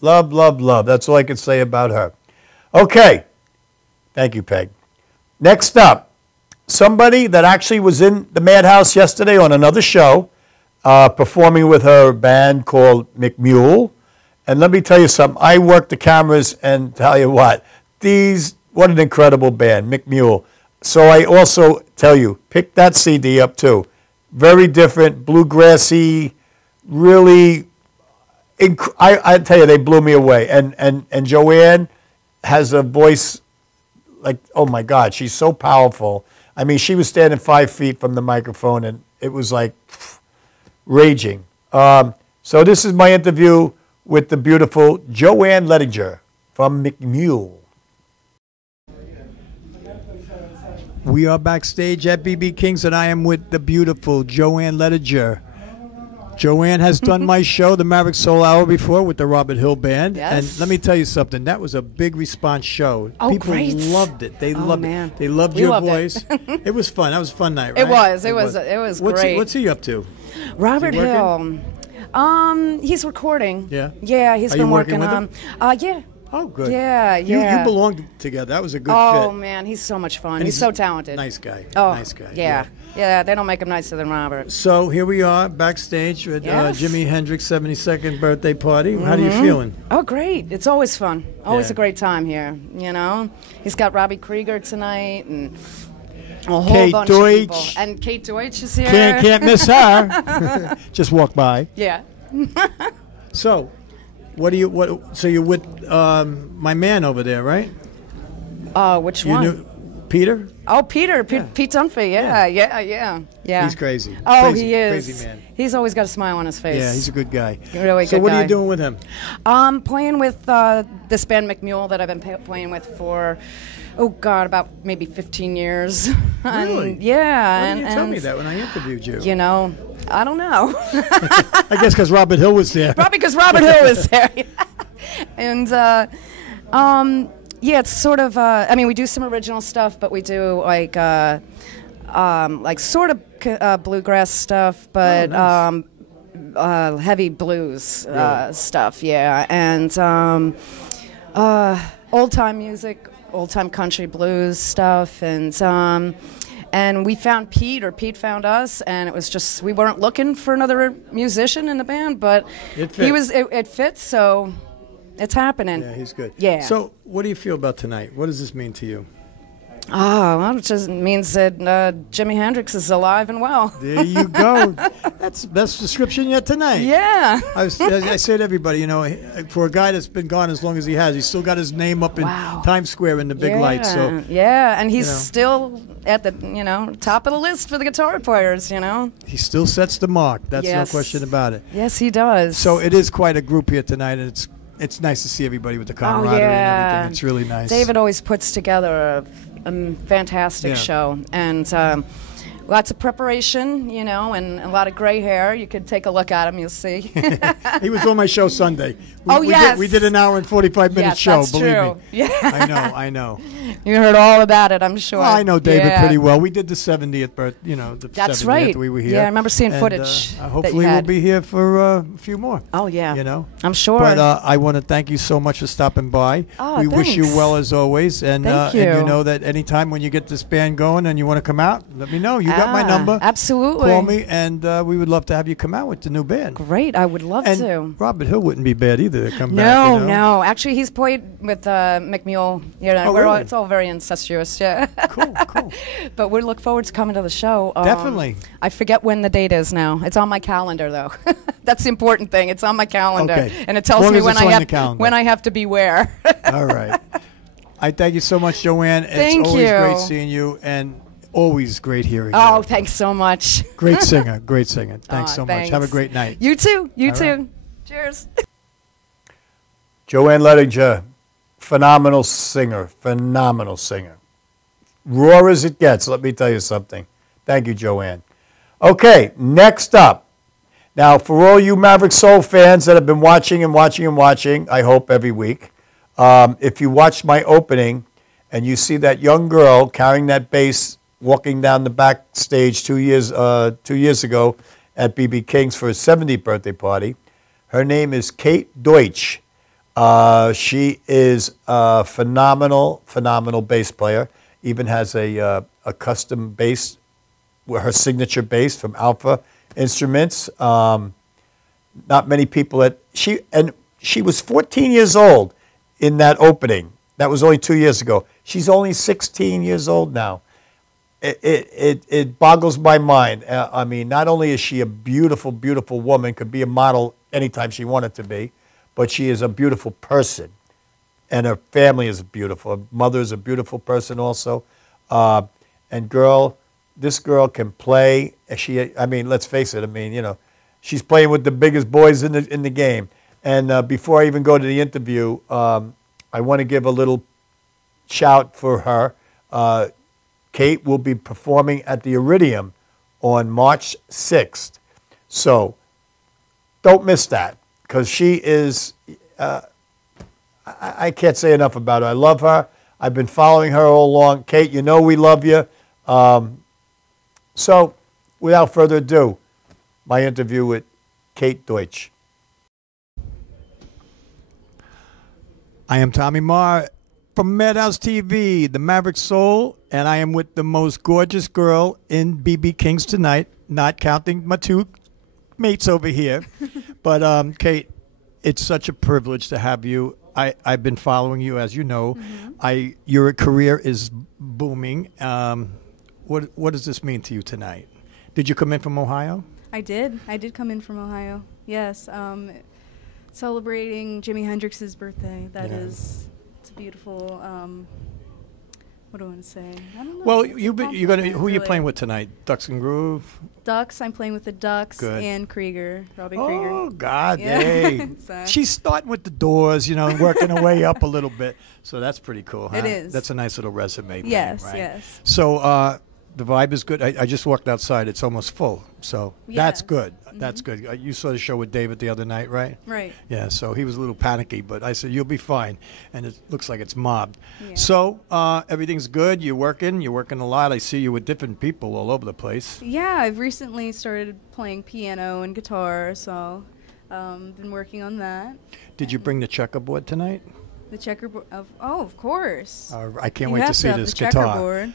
Love, love, love. That's all I can say about her. Okay. Thank you, Peg. Next up, somebody that actually was in the Madhouse yesterday on another show, performing with her band called McMule. And let me tell you something. I worked the cameras and tell you what an incredible band, McMule. So I also tell you, pick that CD up too. Very different, bluegrassy, really... I tell you, they blew me away. And Joanne has a voice like, oh my God, she's so powerful. I mean, she was standing 5 feet from the microphone, and it was like raging. So this is my interview with the beautiful Joanne Lettinger from McMule. We are backstage at BB King's, and I am with the beautiful Joanne Lettinger. Joanne has done my show, the Maverick Soul Hour, before with the Robert Hill Band. Yes. And let me tell you something. That was a big response show. Oh, People great. loved it. They loved man. it. They loved We your loved voice. It was fun. That was a fun night, right? It was great. What's he up to? Robert Is he Hill. He's recording. Yeah? Yeah, he's Are been you working working with on. Yeah. Oh, good. Yeah, You yeah. belonged together. That was a good fit. Oh man, he's so much fun. And He's so talented. Nice guy. Oh, Nice guy. Yeah, they don't make him nicer than Robert. So here we are backstage with Yes. Jimi Hendrix' 72nd birthday party. How are you feeling? Oh, great. It's always fun. Always Yeah. a great time here, you know. He's got Robbie Krieger tonight and a whole Kate bunch Deutsch. of people. And Kate Deutsch is here. Can't miss her. Just walk by. Yeah. So, so you're with my man over there, right? Which You one? knew Peter? Oh, Peter. Pete Dunphy. Yeah. He's crazy. Oh, Crazy- he is. crazy man. He's always got a smile on his face. Yeah, he's a good guy. Really So good what are guy. you doing with him? Playing with this band McMule that I've been playing with for, about maybe 15 years. Really? And, yeah. Why and, didn't you tell me and, that when I interviewed you? You know, I don't know. I guess because Robert Hill was there. Probably because Robert Hill was there. And yeah, it's sort of. I mean, we do some original stuff, but we do like sort of bluegrass stuff, but heavy blues stuff. Yeah, and old time music, old time country blues stuff, and we found Pete, or Pete found us, and it was just, we weren't looking for another musician in the band, but it fits, so it's happening. Yeah, he's good. Yeah. So what do you feel about tonight? What does this mean to you? Oh, well, it just means that Jimi Hendrix is alive and well. There you go. That's the best description yet tonight. Yeah. I say to everybody, you know, for a guy that's been gone as long as he has, he's still got his name up in Times Square in the big lights. So yeah, and he's still at the top of the list for the guitar players. He still sets the mark. That's no question about it. Yes, he does. So it is quite a group here tonight, and it's nice to see everybody with the camaraderie and everything. It's really nice. David always puts together a fantastic show, and lots of preparation, and a lot of gray hair. You could take a look at him, you'll see. He was on my show Sunday. We did an hour and 45-minute show, believe me. Yeah. I know. You heard all about it, I'm sure. Well, I know David pretty well. We did the 70th birthday, the That's 70th right. we were here. Yeah, I remember seeing and, footage. Hopefully we'll be here for a few more. Oh, yeah. I'm sure. But I want to thank you so much for stopping by. Oh, we wish you well as always. And, thank you. And you know that anytime when you get this band going and you want to come out, let me know. You got my number. Absolutely. Call me, and we would love to have you come out with the new band. Great. I would love to. Robert Hill wouldn't be bad either to come back. No. Actually, he's played with McMule. Really? It's all very incestuous, yeah. Cool. But we look forward to coming to the show. Definitely. I forget when the date is now. It's on my calendar, though. That's the important thing. It's on my calendar. Okay. And it tells me when I have to be where. All right. I thank you so much, Joanne. Thank it's always you. great seeing you, and always great hearing you. Oh, thanks so much. Great singer. Thanks so much. Have a great night. You too. You All too. right. Cheers. Joanne Lettinger, phenomenal singer. Raw as it gets, let me tell you something. Thank you, Joanne. Okay, next up. Now, for all you Maverick Soul fans that have been watching, I hope every week, if you watched my opening and you see that young girl carrying that bass walking down the backstage 2 years ago at B.B. King's for his 70th birthday party, her name is Kate Deutsch. She is a phenomenal bass player. Even has a custom bass, her signature bass from Alpha Instruments. Not many people she was 14 years old in that opening. That was only 2 years ago. She's only 16 years old now. It boggles my mind. I mean, not only is she a beautiful, beautiful woman, could be a model anytime she wanted to be, but she is a beautiful person. And her family is beautiful. Her mother is a beautiful person also. And this girl can play. Let's face it. She's playing with the biggest boys in the game. And before I even go to the interview, I want to give a little shout for her. Kate will be performing at the Iridium on March 6th. So don't miss that, because she is, I can't say enough about her. I love her. I've been following her all along. Kate, we love you. So without further ado, my interview with Kate Deutsch. I am Tommy Marr from Madhouse TV, the Maverick Soul, and I am with the most gorgeous girl in B.B. King's tonight, not counting my two mates over here. But, Kate, it's such a privilege to have you. I've been following you, as you know. Mm-hmm. Your career is booming. What does this mean to you tonight? Did you come in from Ohio? I did. I did come in from Ohio. Yes. Celebrating Jimi Hendrix's birthday. It's a beautiful. What do I want to say? I don't know. Well, who are you playing with tonight? Ducks and Groove? Ducks. I'm playing with the Ducks. Good. And Krieger, Robbie Krieger. Oh, God. Yeah. Hey. She's starting with the Doors, and working her way up a little bit. So that's pretty cool, huh? It is. That's a nice little resume. Yes, thing, right? yes. So The vibe is good. I just walked outside. It's almost full. So that's Yes. good. That's good. You saw the show with David the other night, right? Right. Yeah, so he was a little panicky, but I said, you'll be fine. And it looks like it's mobbed. Yeah. So everything's good. You're working a lot. I see you with different people all over the place. Yeah, I've recently started playing piano and guitar, so been working on that. Did you bring the checkerboard tonight? The checkerboard. Of course. I can't You wait to have see have this the guitar. checkerboard.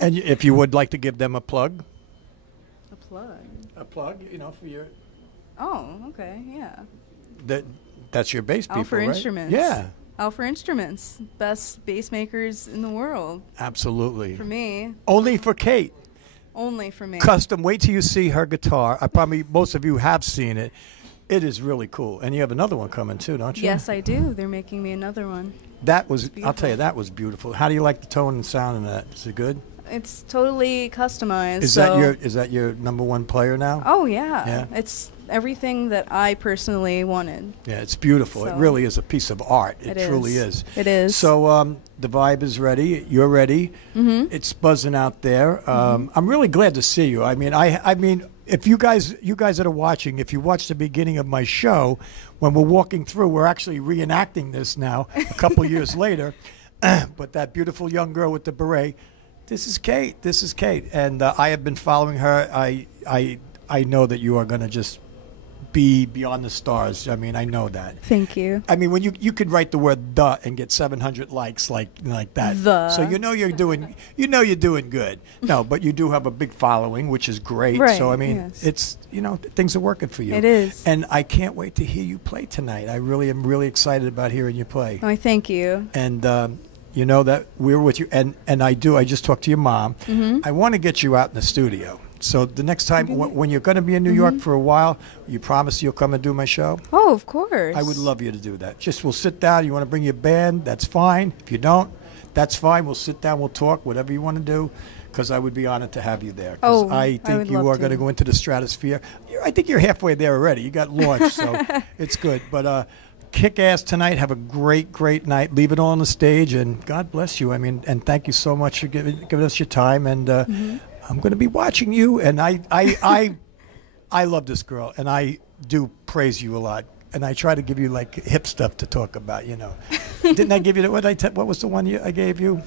And if you would like to give them a plug. A plug. A plug, for your... Oh, okay, yeah. That's your bass people, Alpha right? Instruments. Yeah. Alpha Instruments, best bass makers in the world. Absolutely. For me. Only for Kate. Only for me. Custom. Wait till you see her guitar. Probably most of you have seen it. It is really cool. And you have another one coming too, don't you? Yes, I do. They're making me another one. I'll tell you, that was beautiful. How do you like the tone and sound in that? Is it good? It's totally customized. Is that your number one player now? Oh yeah. Yeah. It's everything that I personally wanted. Yeah, it's beautiful. It So- really is a piece of art. It truly is. It is. So the vibe is ready. You're ready. Mhm. It's buzzing out there. I'm really glad to see you. I mean, if you guys that are watching, if you watch the beginning of my show, when we're walking through, we're actually reenacting this now a couple years later. But that beautiful young girl with the beret, this is Kate. This is Kate, and I have been following her. I know that you are going to just be beyond the stars. I mean, I know that. Thank you. I mean, when you could write the word "the" and get 700 likes like that. The. So you're doing good. No, but you do have a big following, which is great. Right, So I mean, yes. it's things are working for you. It is. And I can't wait to hear you play tonight. I really am really excited about hearing you play. Oh, thank you. And you know that we're with you. And I just talked to your mom. Mhm. I want to get you out in the studio. So the next time when you're going to be in New York for a while, you promise you'll come and do my show? Oh, of course. I would love you to do that. Just we'll sit down. You want to bring your band? That's fine. If you don't, that's fine. We'll sit down. We'll talk. Whatever you want to do, because I would be honored to have you there. 'Cause Oh, I think would you love are going to go into the stratosphere. I think you're halfway there already. You got launched, so it's good. But kick ass tonight. Have a great, great night. Leave it all on the stage, and God bless you. I mean, and thank you so much for giving us your time. And I'm going to be watching you, and I love this girl, and I do praise you a lot, and I try to give you like hip stuff to talk about. Didn't I give you what was the one I gave you?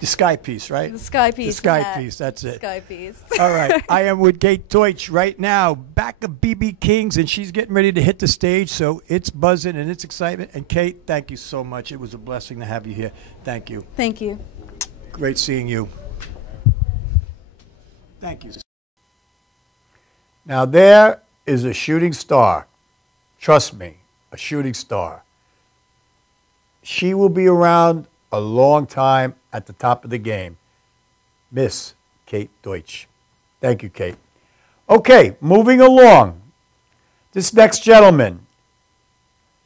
The sky piece, right? The sky piece. The sky that. piece. That's it. Sky piece. All right. I am with Kate Deutsch right now, back of BB King's, and she's getting ready to hit the stage. So it's buzzing and it's excitement. And Kate, thank you so much. It was a blessing to have you here. Thank you. Thank you. Great seeing you. Thank you. Now there is a shooting star. Trust me, a shooting star. She will be around a long time at the top of the game. Miss Kate Deutsch. Thank you, Kate. Okay, moving along. This next gentleman.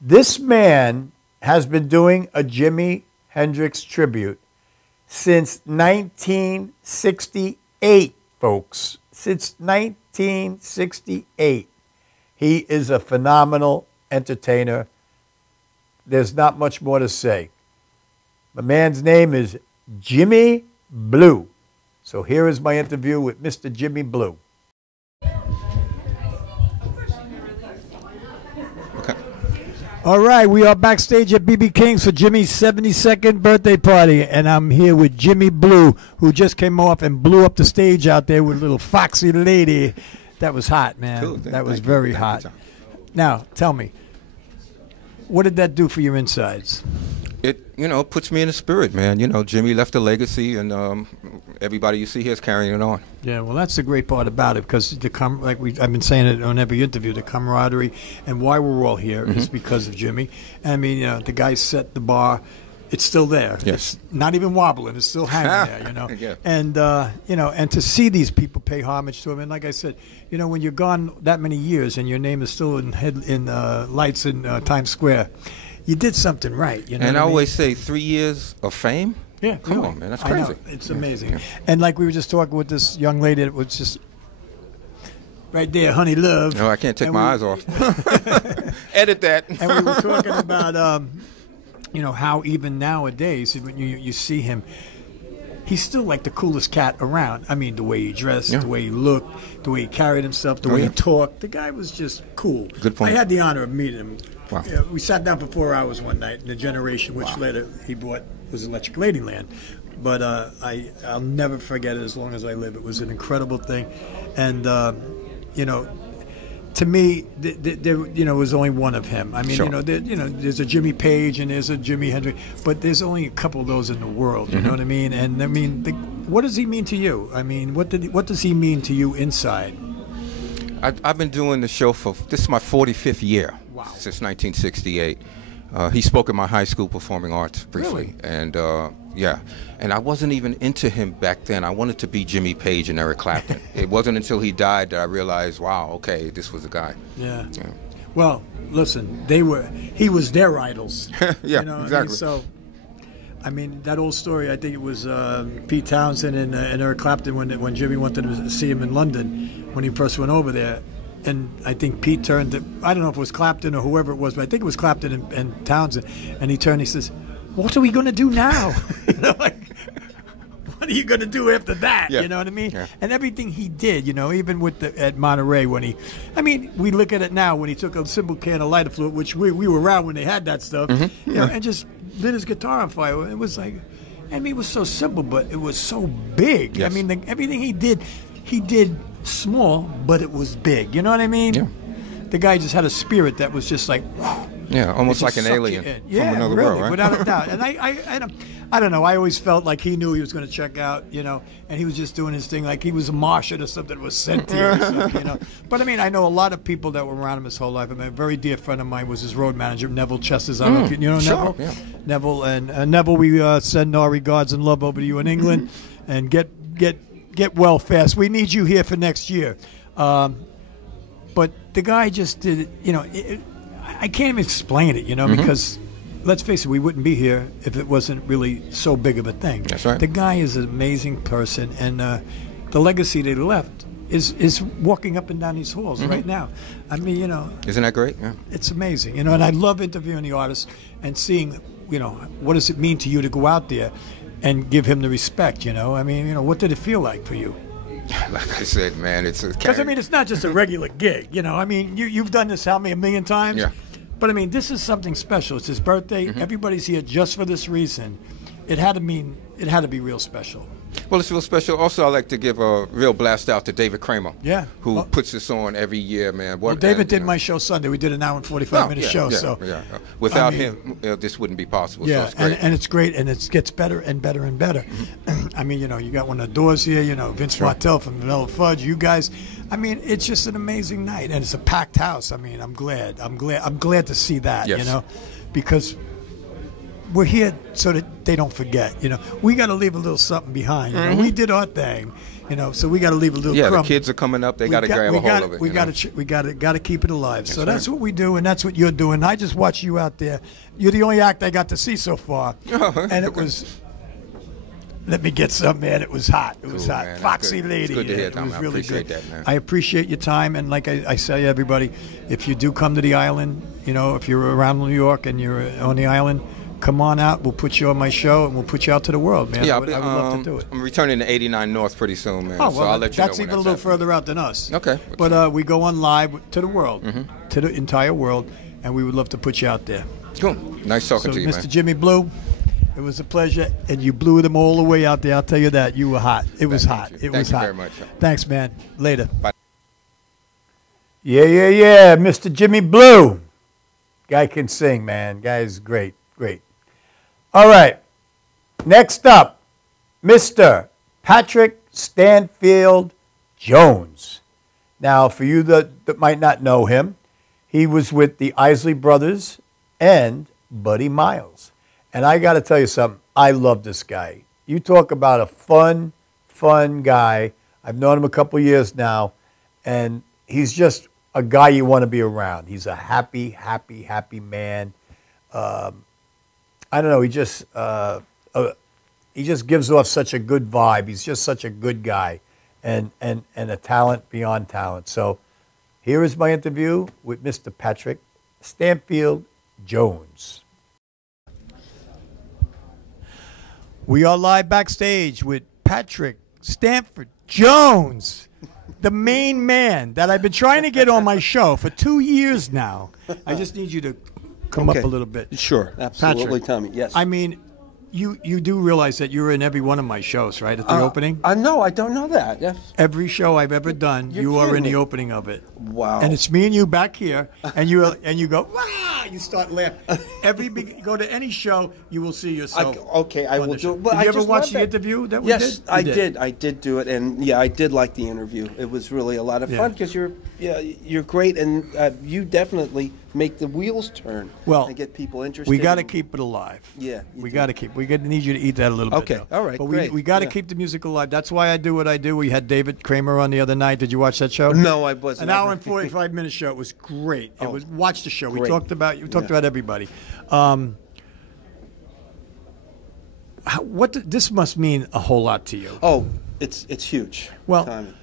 This man has been doing a Jimi Hendrix tribute since 1968. Folks, since 1968. He is a phenomenal entertainer. There's not much more to say. The man's name is Jimi Blue. So here is my interview with Mr. Jimi Blue. All right, we are backstage at BB King's for Jimmy's 72nd birthday party, and I'm here with Jimi Blue, who just came off and blew up the stage out there with a little foxy lady. That was hot, man. Cool. That was very hot. Now, tell me, what did that do for your insides? It, puts me in the spirit, man. Jimmy left a legacy, and everybody you see here is carrying it on. Yeah, well, that's the great part about it, because I've been saying it on every interview, the camaraderie and why we're all here is because of Jimmy. I mean, the guy set the bar. It's still there. Yes. It's not even wobbling. It's still hanging there, Yeah. And, and to see these people pay homage to him. And like I said, when you're gone that many years and your name is still in lights in Times Square, you did something right. And I always say 3 years of fame? Yeah. Come really. on, man. That's I know. crazy. It's amazing. Yeah. And like we were just talking with this young lady that was just right there, Honey Love. No, I can't take my eyes off. Edit that. And we were talking about, how even nowadays, when you see him, he's still like the coolest cat around. I mean, the way he dressed, the way he looked, the way he carried himself, the way he talked. The guy was just cool. Good point. I had the honor of meeting him. Wow. We sat down for 4 hours one night in the Generation, which later he bought was Electric Ladyland. But I'll never forget it as long as I live. It was an incredible thing. And, you know, to me, there was only one of him. I mean, there's a Jimmy Page and there's a Jimi Hendrix, but there's only a couple of those in the world. You know what I mean? And I mean, what does he mean to you? I mean, what does he mean to you inside? I've been doing the show this is my 45th year. Wow. Since 1968. He spoke at my high school performing arts briefly. Really? And and I wasn't even into him back then. I wanted to be Jimmy Page and Eric Clapton. It wasn't until he died that I realized, wow, okay, this was the guy. Yeah. Well, listen, he was their idols. Yeah, you know, exactly. I mean, so, I mean, that old story, I think it was Pete Townsend and Eric Clapton when Jimmy wanted to see him in London when he first went over there. And I think Pete turned to, I don't know if it was Clapton or whoever it was, but I think it was Clapton and Townsend. And he turned and he says, what are we going to do now? You know, like, what are you going to do after that? Yeah. You know what I mean? Yeah. And everything he did, you know, even with at Monterey when we look at it now when he took a simple can of lighter fluid, which we were around when they had that stuff, you know, and just lit his guitar on fire. It was like, I mean, it was so simple, but it was so big. Yes. I mean, everything he did small, but it was big. You know what I mean? Yeah. The guy just had a spirit that was just like, yeah, almost like an alien from another world, right? Without a doubt. And I don't know. I always felt like he knew he was going to check out, you know, and he was just doing his thing like he was a Martian or something that was sent here or something, you know. But I mean, I know a lot of people that were around him his whole life. I mean, a very dear friend of mine was his road manager, Neville Chesters. I don't know if you know sure, Neville. Yeah. Neville and Neville, we send our regards and love over to you in England, and get well fast. We need you here for next year. But the guy just did it, you know. I can't even explain it, you know, because let's face it, we wouldn't be here if it wasn't really so big of a thing. That's right. The guy is an amazing person, and the legacy they left is walking up and down these halls right now. I mean, you know, isn't that great? Yeah, it's amazing, you know. And I love interviewing the artists and seeing, you know, what does it mean to you to go out there and give him the respect, you know. I mean, you know, what did it feel like for you? like I said, man, it's because I mean, it's not just a regular gig, you know. I mean, you've done this how many, 1,000,000 times? Yeah. But I mean, this is something special. It's his birthday. Everybody's here just for this reason. It had to be real special. Well, it's real special. Also, I'd like to give a real blast out to David Kramer. Yeah. Who puts this on every year, man. Well, David did my show Sunday. We did an hour and 45-minute show. Without him, this wouldn't be possible. Yeah, so it's great. And it's great, and it gets better and better and better. I mean, you know, you got one of the Doors here, you know, Vince Martell from Vanilla Fudge, you guys. I mean, it's just an amazing night, and it's a packed house. I mean, I'm glad to see that, you know, because we're here so that they don't forget. You know, we got to leave a little something behind. You know, we did our thing. You know, so we got to leave a little. Yeah, crumb. The kids are coming up. They got to grab a hold of it. We got to keep it alive. So that's what we do, and that's what you're doing. I just watch you out there. You're the only act I got to see so far, and it was. Let me get some, man. It was hot. It was hot. Man, Foxy lady. It's good to hear, it Tom. was I really appreciate good. that, man. I appreciate your time, and like I say, everybody, if you do come to the island, you know, if you're around New York and you're on the island, come on out. We'll put you on my show, and we'll put you out to the world, man. Yeah, I would love to do it. I'm returning to 89 North pretty soon, man. Oh, well, so I'll let you know that's when even a little further out than us. Okay. But we go on live to the world, to the entire world, and we would love to put you out there. Cool. Nice talking to you, Mr. man. Jimmy Blue, it was a pleasure, and you blew them all the way out there. I'll tell you that. You were hot. It was hot. It was hot. Thank you very much. Thanks, man. Later. Bye. Yeah. Mr. Jimmy Blue. Guy can sing, man. Guy's great. All right. Next up, Mr. Patrick Stanfield Jones. Now, for you that might not know him, he was with the Isley Brothers and Buddy Miles. And I got to tell you something. I love this guy. You talk about a fun guy. I've known him a couple years now, and he's just a guy you want to be around. He's a happy man. I don't know. He just gives off such a good vibe. He's just such a good guy, and a talent beyond talent. So here is my interview with Mr. Patrick Stanfield Jones. We are live backstage with Patrick Stanford Jones, the main man that I've been trying to get on my show for 2 years now. I just need you to come up a little bit. Sure, absolutely, Patrick, Tommy. Yes. I mean, you do realize that you're in every one of my shows, right? At the opening? No, I don't know that. Yes. Every show I've ever done, you are in the opening of it. Wow. And it's me and you back here, and you go, "Wah!" You start laughing. Go to any show, you will see yourself. I will do it. Well, did you ever watch the interview that we did? Yes, I did. I did do it, and yeah, I did like the interview. It was really a lot of fun because you're great, and you definitely make the wheels turn. Well, and get people interested. We got to keep it alive. Yeah, we got to keep. We need you to eat that a little bit. Okay, all right, but great. we got to keep the music alive. That's why I do what I do. We had David Kramer on the other night. Did you watch that show? No, I wasn't. An hour and 45-minute show. It was great. It was. Watch the show. Great. We talked about everybody. This must mean a whole lot to you. Oh, it's huge. Well, Tommy,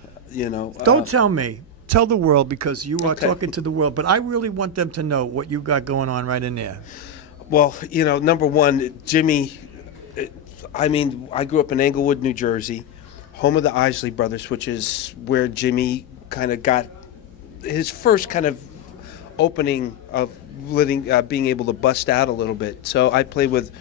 don't tell me. Tell the world, because you are talking to the world. But I really want them to know what you got going on right in there. Well, number one, Jimi. I grew up in Englewood, New Jersey, home of the Isley Brothers, which is where Jimi kind of got his first kind of opening of being able to bust out a little bit. So I played with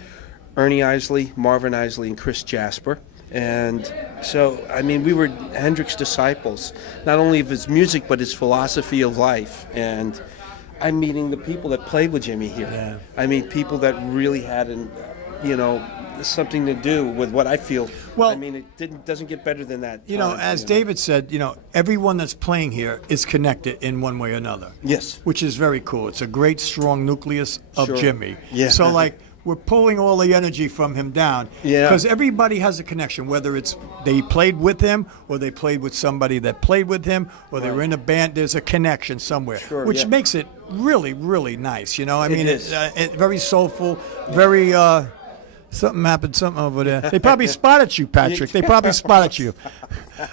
Ernie Isley, Marvin Isley, and Chris Jasper. And so, we were Hendrix disciples, not only of his music, but his philosophy of life. And I'm meeting the people that played with Jimi here. Yeah. People that really had, something to do with what I feel. Well, it doesn't get better than that. As David said, everyone that's playing here is connected in one way or another. Yes. Which is very cool. It's a great, strong nucleus of Jimi. Yeah. So, we're pulling all the energy from him down. Yeah. Because everybody has a connection, whether it's they played with him or they played with somebody that played with him or they were in a band. There's a connection somewhere, which makes it really, really nice. It's very soulful, very... something happened, something over there. They probably spotted you, Patrick. They probably spotted you.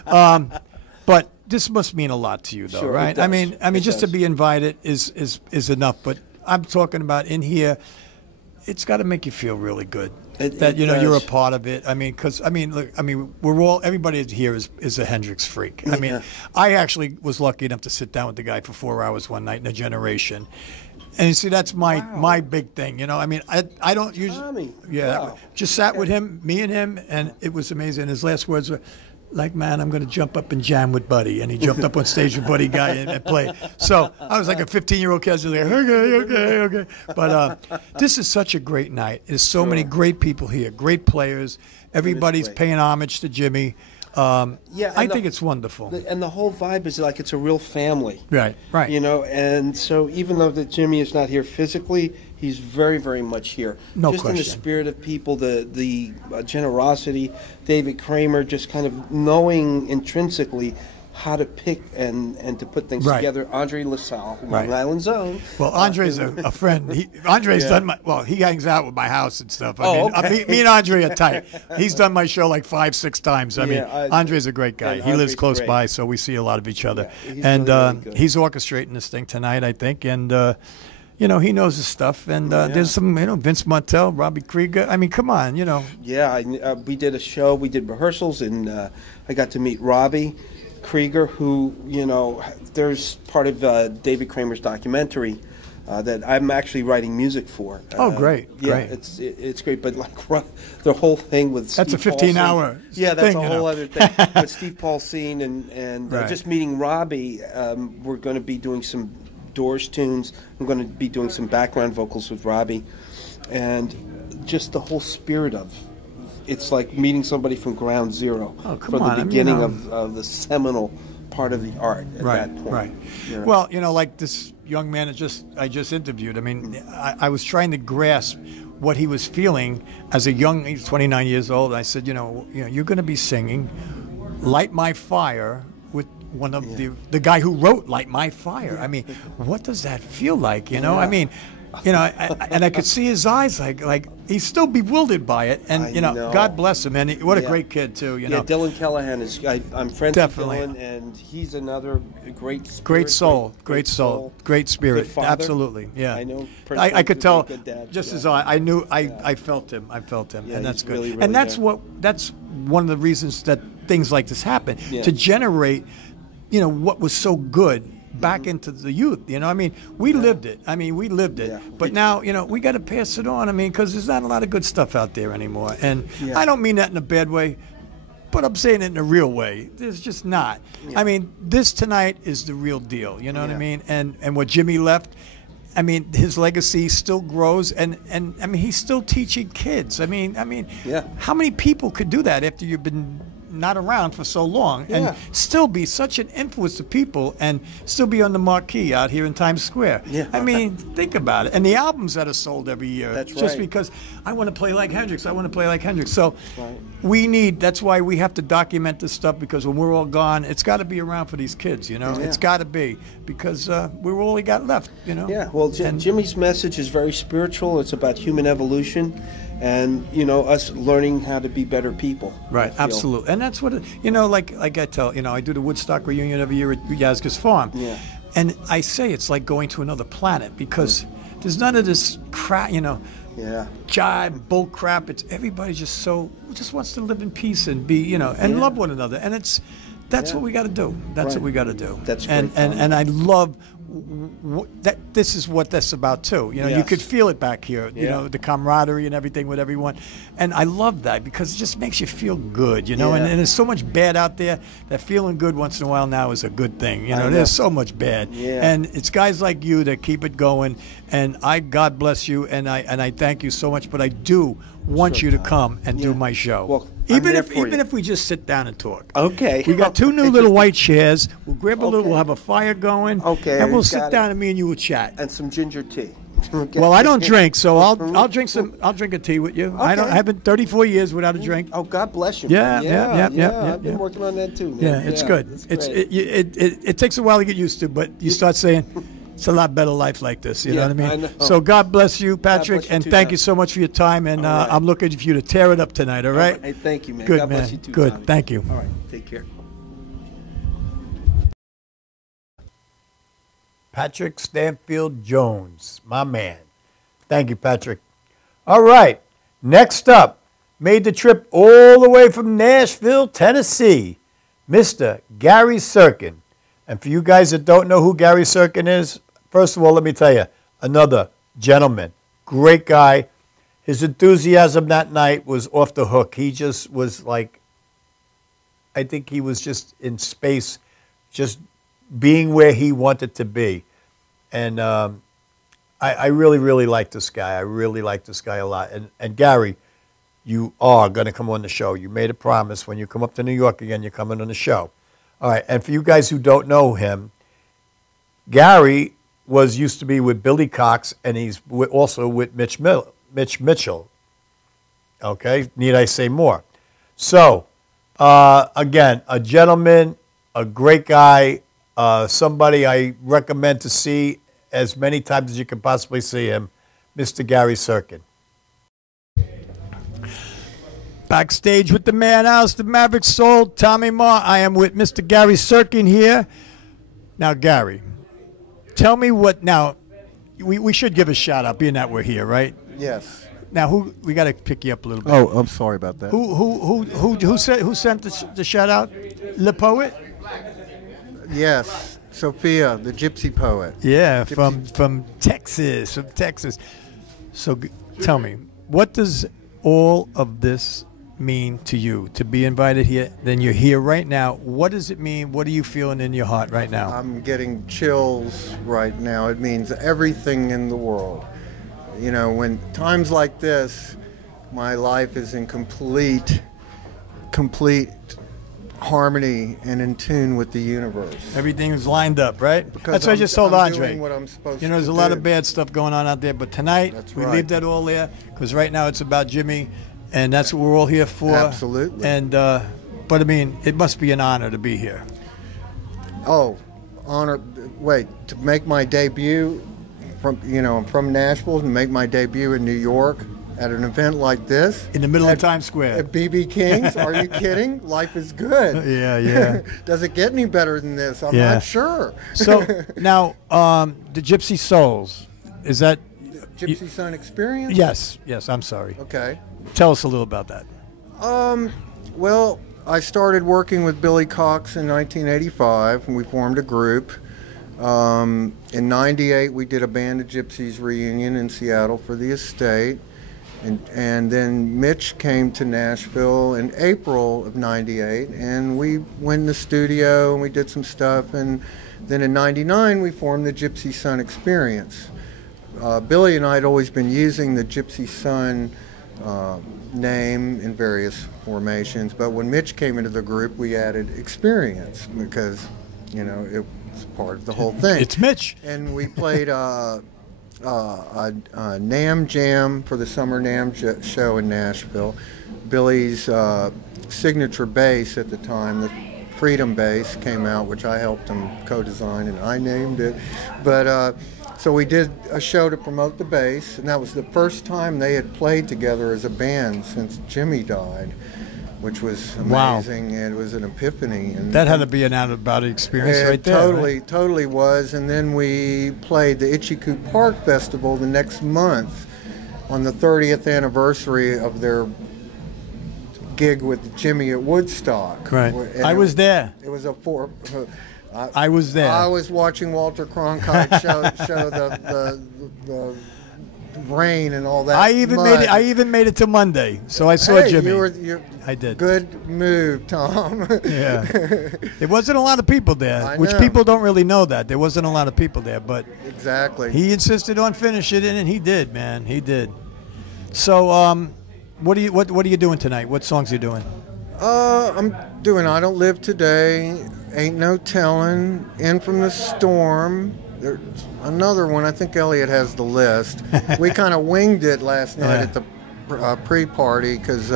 But this must mean a lot to you, though, right? Just to be invited is enough. But I'm talking about in here. It's got to make you feel really good that you're a part of it. Look, everybody here is a Hendrix freak. I actually was lucky enough to sit down with the guy for 4 hours one night in A Generation. And you see, that's my big thing, I don't usually, just sat with him, me and him, and it was amazing. His last words were, man, I'm going to jump up and jam with Buddy. And he jumped up on stage with Buddy Guy and played. So I was like a 15-year-old kid. I was like, okay. But this is such a great night. There's so many great people here, great players. Everybody's paying homage to Jimi. I think it's wonderful. And the whole vibe is like it's a real family. Right. And so even though that Jimi is not here physically, he's very, very much here. No just question. In the spirit of people, the generosity, David Kramer just kind of knowing intrinsically how to pick and to put things together. Andre LaSalle, Long Island Zone. Well, Andre's a friend. Andre's done he hangs out with my house and stuff. Me and Andre are tight. He's done my show like 5-6 times. Andre's a great guy. He lives close by, so we see a lot of each other. Yeah, he's orchestrating this thing tonight, I think, and he knows his stuff. And there's some, Vince Martell, Robbie Krieger. Come on, Yeah, we did a show. We did rehearsals, and I got to meet Robbie Krieger, who, there's part of David Kramer's documentary that I'm actually writing music for. Great. Yeah, great. It's great, but the whole thing with that's Steve a 15-hour yeah, that's thing, a whole other thing. With Steve Paulson and just meeting Robbie, we're going to be doing some Doors tunes. I'm going to be doing some background vocals with Robbie, and just the whole spirit of it's like meeting somebody from ground zero, from the beginning of the seminal part of the art at that point. Right. Well, like this young man I just interviewed. I was trying to grasp what he was feeling as he's 29 years old. I said, you're going to be singing "Light My Fire" with one of the guy who wrote "Light My Fire." What does that feel like? You know, and I could see his eyes like he's still bewildered by it. And, you know, God bless him. And what a great kid, too, you know. Dylan Callahan is, I'm friends Definitely. with Dylan, and he's another great spirit. Great soul, great spirit. Good father. Absolutely, yeah. I know. I could tell, good dad. just as I knew, I felt him. I felt him, Yeah, and that's he's good. really, and really that's one of the reasons that things like this happen, Yeah. to generate, you know, what was so good back into the youth. You know, I mean, we lived it. Yeah. But now, you know, we got to pass it on. I mean, because there's not a lot of good stuff out there anymore. And I don't mean that in a bad way, but I'm saying it in a real way. There's just not. Yeah. I mean, this tonight is the real deal. You know what I mean? And what Jimmy left, I mean, his legacy still grows, and I mean, he's still teaching kids. I mean, how many people could do that after you've been not around for so long and still be such an influence to people and still be on the marquee out here in Times Square? Yeah. I mean, think about it. And the albums that are sold every year. That's just right. because I want to play like Hendrix. I want to play like Hendrix. So that's why we have to document this stuff, because when we're all gone, it's got to be around for these kids, you know? Yeah. It's got to be, because we're all we got left, you know? Yeah, well, Jimmy's message is very spiritual. It's about human evolution and, you know, us learning how to be better people. Right, absolutely. And that's what, you know, like I tell, you know, I do the Woodstock reunion every year at Yazga's Farm. Yeah. And I say it's like going to another planet, because there's none of this crap, you know, jive, bull crap. It's everybody just wants to live in peace and be, you know, and love one another. And that's what we got to do. That's what we got to do. That's great. And I love that this is what that's about too. You know, you could feel it back here. You know, the camaraderie and everything with everyone, and I love that, because it just makes you feel good. You know, and there's so much bad out there that feeling good once in a while now is a good thing. You know, there's so much bad, and it's guys like you that keep it going. And God bless you, and I thank you so much. But I do want you to come and do my show. Well, even if we just sit down and talk. Okay. We got 2 new little white chairs. We'll grab a little. We'll have a fire going. Okay. And we'll sit down and me and you will chat. And some ginger tea. Well, I don't drink, so I'll drink a tea with you. Okay. I haven't 34 years without a drink. Oh, God bless you. Yeah. I've been working on that too, man. Yeah, it's good. It takes a while to get used to, but you start saying, it's a lot better life like this. You know what I mean? I know. So God bless you, Patrick, bless you and too, thank man. you so much for your time. And I'm looking for you to tear it up tonight. All right? Hey, thank you, man. Good, God man. bless you too, Good. Tommy. Thank you. All right. Take care. Patrick Stanfield Jones, my man. Thank you, Patrick. All right. Next up, made the trip all the way from Nashville, Tennessee, Mr. Gary Serkin. And for you guys that don't know who Gary Serkin is, first of all, let me tell you, another gentleman, great guy. His enthusiasm that night was off the hook. He just was like, I think he was just in space, just being where he wanted to be. And I really, really like this guy. I really like this guy a lot. And Gary, you are going to come on the show. You made a promise. When you come up to New York again, you're coming on the show. All right. And for you guys who don't know him, Gary used to be with Billy Cox, and he's also with Mitch Mitchell. Okay. Need I say more? So, again, a gentleman, a great guy, somebody I recommend to see as many times as you can possibly see him, Mr. Gary Serkin. Backstage with the Madhouse, the Maverick Soul, Tommy Marr. I am with Mr. Gary Serkin here. Now, Gary, tell me what. Now, we should give a shout out, being that we're here, right? Yes. Now, we got to pick you up a little bit. Oh, I'm sorry about that. Who sent the shout out? Le Poet? Yes, Sophia, the gypsy poet. Yeah, from Texas, So tell me, what does all of this mean to you, to be invited here? Then you're here right now. What does it mean? What are you feeling in your heart right now? I'm getting chills right now. It means everything in the world. You know, when times like this, my life is in complete harmony and in tune with the universe. Everything is lined up, right? Because that's what I just told Andre. Doing what I'm supposed you know, there's to a lot do. of bad stuff going on out there, but tonight we leave that all there, because right now it's about Jimmy, and that's what we're all here for. Absolutely. And but I mean, it must be an honor to be here. Oh, honor! Wait, to make my debut I'm from Nashville, to make my debut in New York at an event like this. In the middle of Times Square. At BB King's? Are you kidding? Life is good. Yeah. Does it get any better than this? I'm Yeah. not sure. So now, the Gypsy Souls, is that... Gypsy Sun Experience? Yes, I'm sorry. Okay. Tell us a little about that. Well, I started working with Billy Cox in 1985, and we formed a group. In 98, we did a Band of Gypsies reunion in Seattle for the estate. And then Mitch came to Nashville in April of 98, and we went in the studio and we did some stuff. And then in 99, we formed the Gypsy Sun Experience. Billy and I had always been using the Gypsy Sun name in various formations, but when Mitch came into the group, we added Experience because, it was part of the whole thing. It's Mitch. And we played a NAMM Jam for the Summer NAMM show in Nashville. Billy's signature bass at the time, the Freedom bass, came out, which I helped him co-design and I named it. But so we did a show to promote the bass, and that was the first time they had played together as a band since Jimi died, which was amazing. Wow. It was an epiphany. And that had to be an out-of-body experience right there. Totally was. And then we played the Itchy-Coo Park Festival the next month on the 30th anniversary of their gig with Jimi at Woodstock. Right. And I was there. It was I was there. I was watching Walter Cronkite show the rain and all that. I even made it to Monday, so I saw Jimi. I did. Good move, Tom. Yeah. There wasn't a lot of people there, which people don't really know that. There wasn't a lot of people there, but exactly. He insisted on finishing it, and he did, man. He did. So, what are you doing tonight? What songs are you doing? I'm doing I Don't Live Today, Ain't No Tellin', In From the Storm. There's another one. I think Elliot has the list. We kind of winged it last night at the pre-party because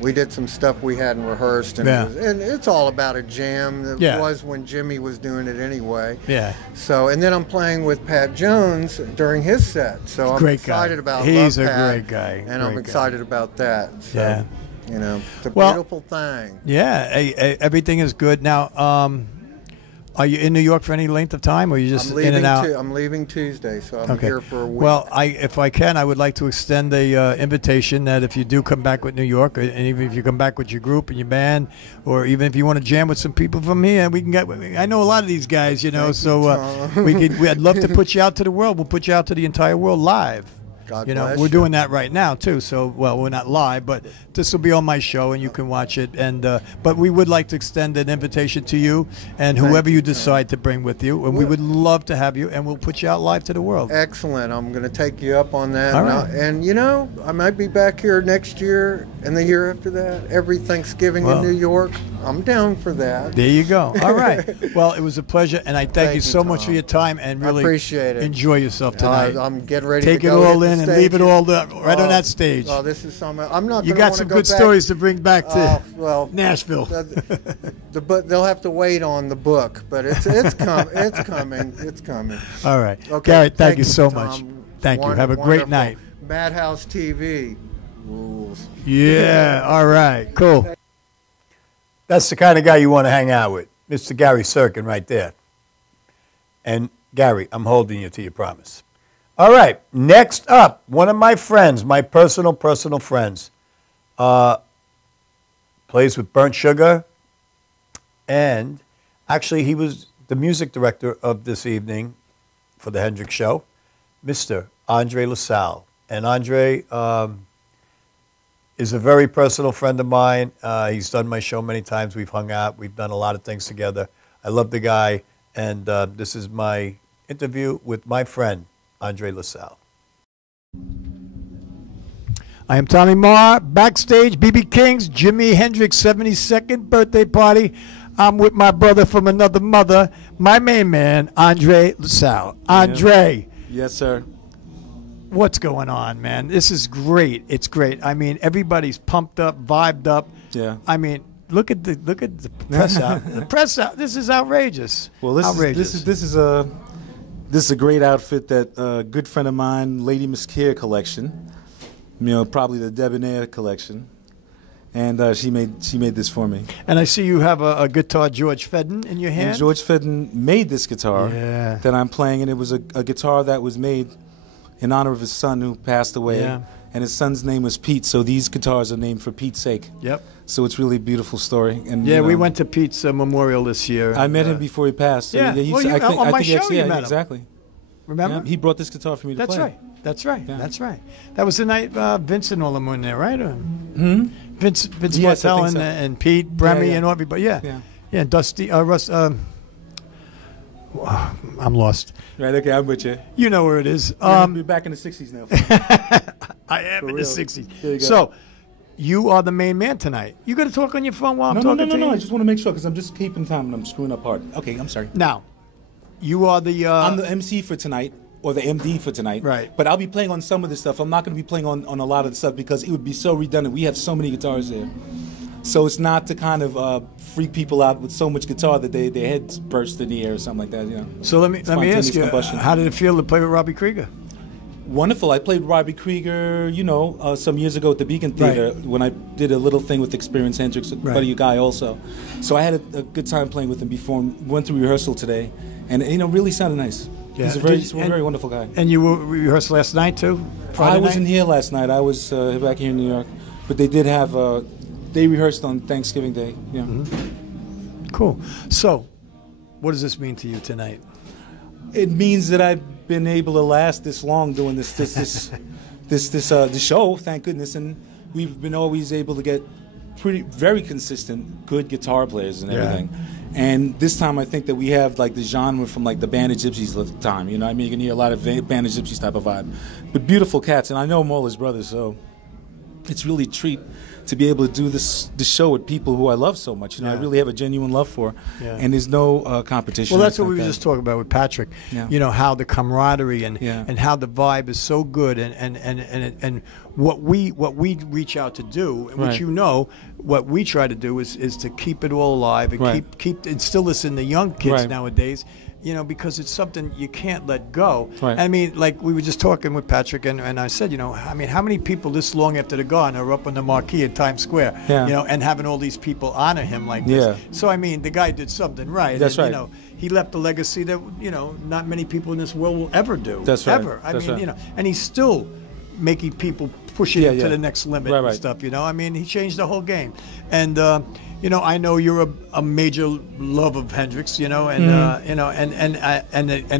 we did some stuff we hadn't rehearsed, and, and it's all about a jam. It was when Jimi was doing it anyway. Yeah. So, and then I'm playing with Pat Jones during his set. So I'm excited about He's Love a Pat, great guy. And I'm excited about that. So, yeah. It's a beautiful thing. Yeah, everything is good. Now, are you in New York for any length of time, or are you just in and out? I'm leaving Tuesday, so I'm here for a week. Well, if I can, I would like to extend a invitation that if you do come back with New York, and even if you come back with your group and your band, or even if you want to jam with some people from here, we can get. I know a lot of these guys, so I'd love to put you out to the world. We'll put you out to the entire world live. God bless we're doing that right now too. So, well, we're not live, but this will be on my show, and you can watch it. And but we would like to extend an invitation to you and whoever you decide to bring with you, and we would love to have you, and we'll put you out live to the world. Excellent. I'm going to take you up on that. All right. And I might be back here next year and the year after that. Every Thanksgiving in New York. I'm down for that. There you go. All right. Well, it was a pleasure, and I thank you so much for your time, and really appreciate it. Enjoy yourself tonight. I'm getting ready to go it all in and leave it all right on that stage. Oh, this is something. I'm not. You got some good stories to bring back to Nashville. But they'll have to wait on the book, but it's coming. It's coming. All right. Okay. Garrett, thank you so much. Thank you. Have a great night. Madhouse TV rules. Yeah. All right. Cool. That's the kind of guy you want to hang out with, Mr. Gary Serkin right there. And Gary, I'm holding you to your promise. All right, next up, one of my friends, my personal friends, plays with Burnt Sugar, and actually he was the music director of this evening for the Hendrix show, Mr. Andre LaSalle. And Andre is a very personal friend of mine. He's done my show many times. We've hung out. We've done a lot of things together. I love the guy, and this is my interview with my friend, Andre LaSalle. I am Tommy Marr, backstage, BB King's Jimi Hendrix 72nd birthday party. I'm with my brother from another mother, my main man, Andre LaSalle. Andre. Yes, sir. What's going on, man? This is great. It's great. I mean, everybody's pumped up, vibed up. Yeah. I mean, look at the press out. The press out. This is outrageous. Well, this is This is a great outfit that a good friend of mine, Lady Miss Care collection. Probably the Debonair collection. And she made this for me. And I see you have a guitar, George Fedden, in your hand. And George Fedden made this guitar that I'm playing, and it was a guitar that was made in honor of his son who passed away. Yeah. And his son's name was Pete, so these guitars are named for Pete's sake. Yep. So it's really a beautiful story. And yeah, we went to Pete's memorial this year. I met him before he passed. So yeah, on my show you met him. Exactly. Remember? Yeah, he brought this guitar for me to play. That's right. That's right. That was the night Vince and all them were in there, right? Vince Yes, I Martell think so. and Pete, Bremy, and everybody. Yeah. And Dusty, Russ. I'm lost. Right, okay, I'm with you. You know where it is. We're back in the 60s now. I am in the 60s. There you go. So, you are the main man tonight. You got to talk on your phone while I'm talking to you? No, I just want to make sure because I'm just keeping time and I'm screwing up hard. Okay, I'm sorry. Now, you are the... I'm the MC for tonight, or the MD for tonight. Right. But I'll be playing on some of this stuff. I'm not going to be playing on a lot of the stuff because it would be so redundant. We have so many guitars there. So it's not to kind of freak people out with so much guitar that their heads burst in the air or something like that. So let me ask you, how did it feel to play with Robbie Krieger? Wonderful. I played Robbie Krieger, some years ago at the Beacon Theater when I did a little thing with Experience Hendrix, buddy guy also. So I had a good time playing with him before. Went through rehearsal today, and really sounded nice. Yeah. He's a very wonderful guy. And you rehearsed last night too? I wasn't here last night. I was back here in New York, but they did have. They rehearsed on Thanksgiving Day. Yeah. Mm-hmm. Cool. So, what does this mean to you tonight? It means that I've been able to last this long doing this show. Thank goodness, and we've been always able to get very consistent, good guitar players and everything. Yeah. And this time, I think that we have like the genre from like the Band of Gypsies at the time. You can hear a lot of Band of Gypsies type of vibe, but beautiful cats. And I know them all as brothers, so it's really a treat to be able to do this show with people who I love so much. I really have a genuine love for, and there's no competition. Well, that's what we were just talking about with Patrick. Yeah. How the camaraderie and how the vibe is so good, and what we reach out to do, and what what we try to do is to keep it all alive and keep instill this in the young kids nowadays. Because it's something you can't let go. Right. I mean, like we were just talking with Patrick, and I said, how many people this long after they're gone are up on the marquee at Times Square, and having all these people honor him like this. So, the guy did something right. That's right. He left a legacy that, not many people in this world will ever do. That's right. Ever. And he's still making people push it to the next limit and stuff, he changed the whole game. And, I know you're a major love of Hendrix, and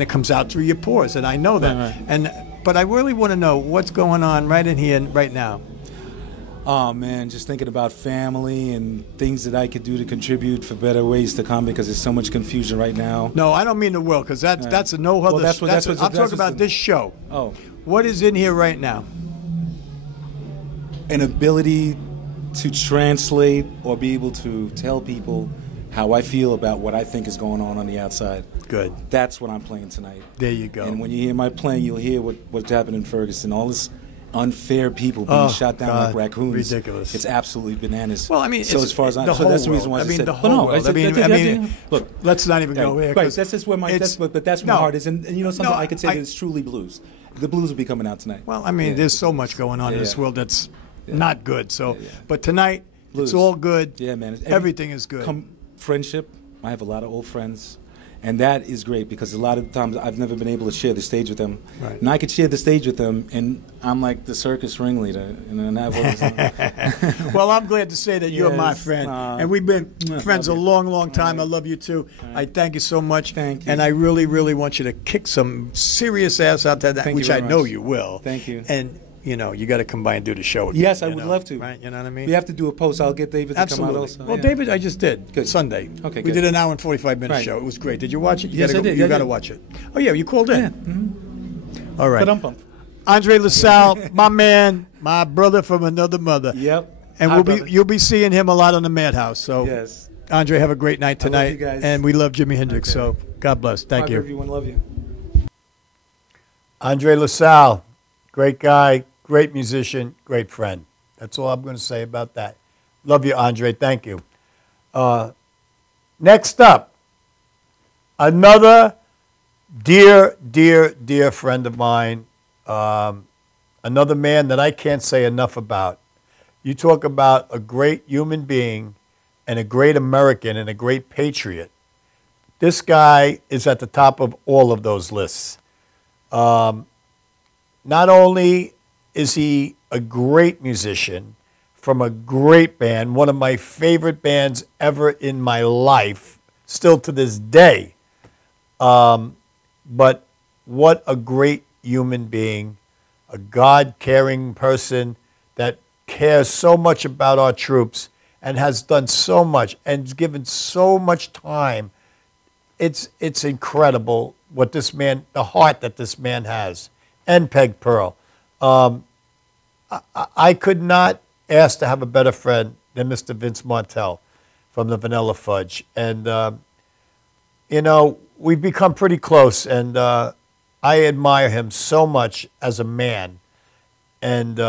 it comes out through your pores, and I know that. But I really want to know what's going on right in here right now. Oh man, just thinking about family and things that I could do to contribute for better ways to come because there's so much confusion right now. No, I don't mean the world because that's a no other. Well, I'm talking about this show. Oh, what is in here right now? An ability to translate or be able to tell people how I feel about what I think is going on the outside. Good. That's what I'm playing tonight. There you go. And when you hear my playing, you'll hear what's happened in Ferguson. All this unfair people being shot down like raccoons. Ridiculous. It's absolutely bananas. Well, so as far as that's the reason why I said the whole world. Look, let's not even go there. Right, that's just where my that's where my heart is. And something I could say that it's truly blues. The blues will be coming out tonight. Well, there's so much going on in this world that's not good. So, but tonight it's all good. Yeah, man. Everything is good. Friendship. I have a lot of old friends, and that is great because a lot of times I've never been able to share the stage with them. Right. And I could share the stage with them, and I'm like the circus ringleader. Well, I'm glad to say that you're my friend, and we've been friends a long, long time. I love you too. I thank you so much. Thank you. And I really, really want you to kick some serious ass out there, which I know you will. Thank you. And you got to come by and do the show. Yes, I would love to. Right, you know what I mean? We have to do a post. I'll get David to come out also. Well, David, I just did. Good. Sunday. Okay, we did an hour and 45-minute show. It was great. Did you watch it? Yes, I did. You got to watch it. Oh, yeah, you called in. Yeah. Mm-hmm. All right. But Andre LaSalle, my man, my brother from another mother. Yep. And you'll be seeing him a lot on the Madhouse. So, yes. Andre, have a great night tonight. I love you guys. And we love Jimi Hendrix. Okay. So, God bless. Thank you. Everyone, love you. Andre LaSalle, great guy. Great musician, great friend. That's all I'm going to say about that. Love you, Andre. Thank you. Next up, another dear, dear, dear friend of mine, another man that I can't say enough about. You talk about a great human being and a great American and a great patriot. This guy is at the top of all of those lists. Not only is he a great musician from a great band, one of my favorite bands ever in my life, still to this day, but what a great human being, a God-caring person that cares so much about our troops and has done so much and given so much time. It's incredible what this man, the heart that this man has, and Peg Pearl. I could not ask to have a better friend than Mr. Vince Martell from the Vanilla Fudge. And, you know, we've become pretty close, and I admire him so much as a man. And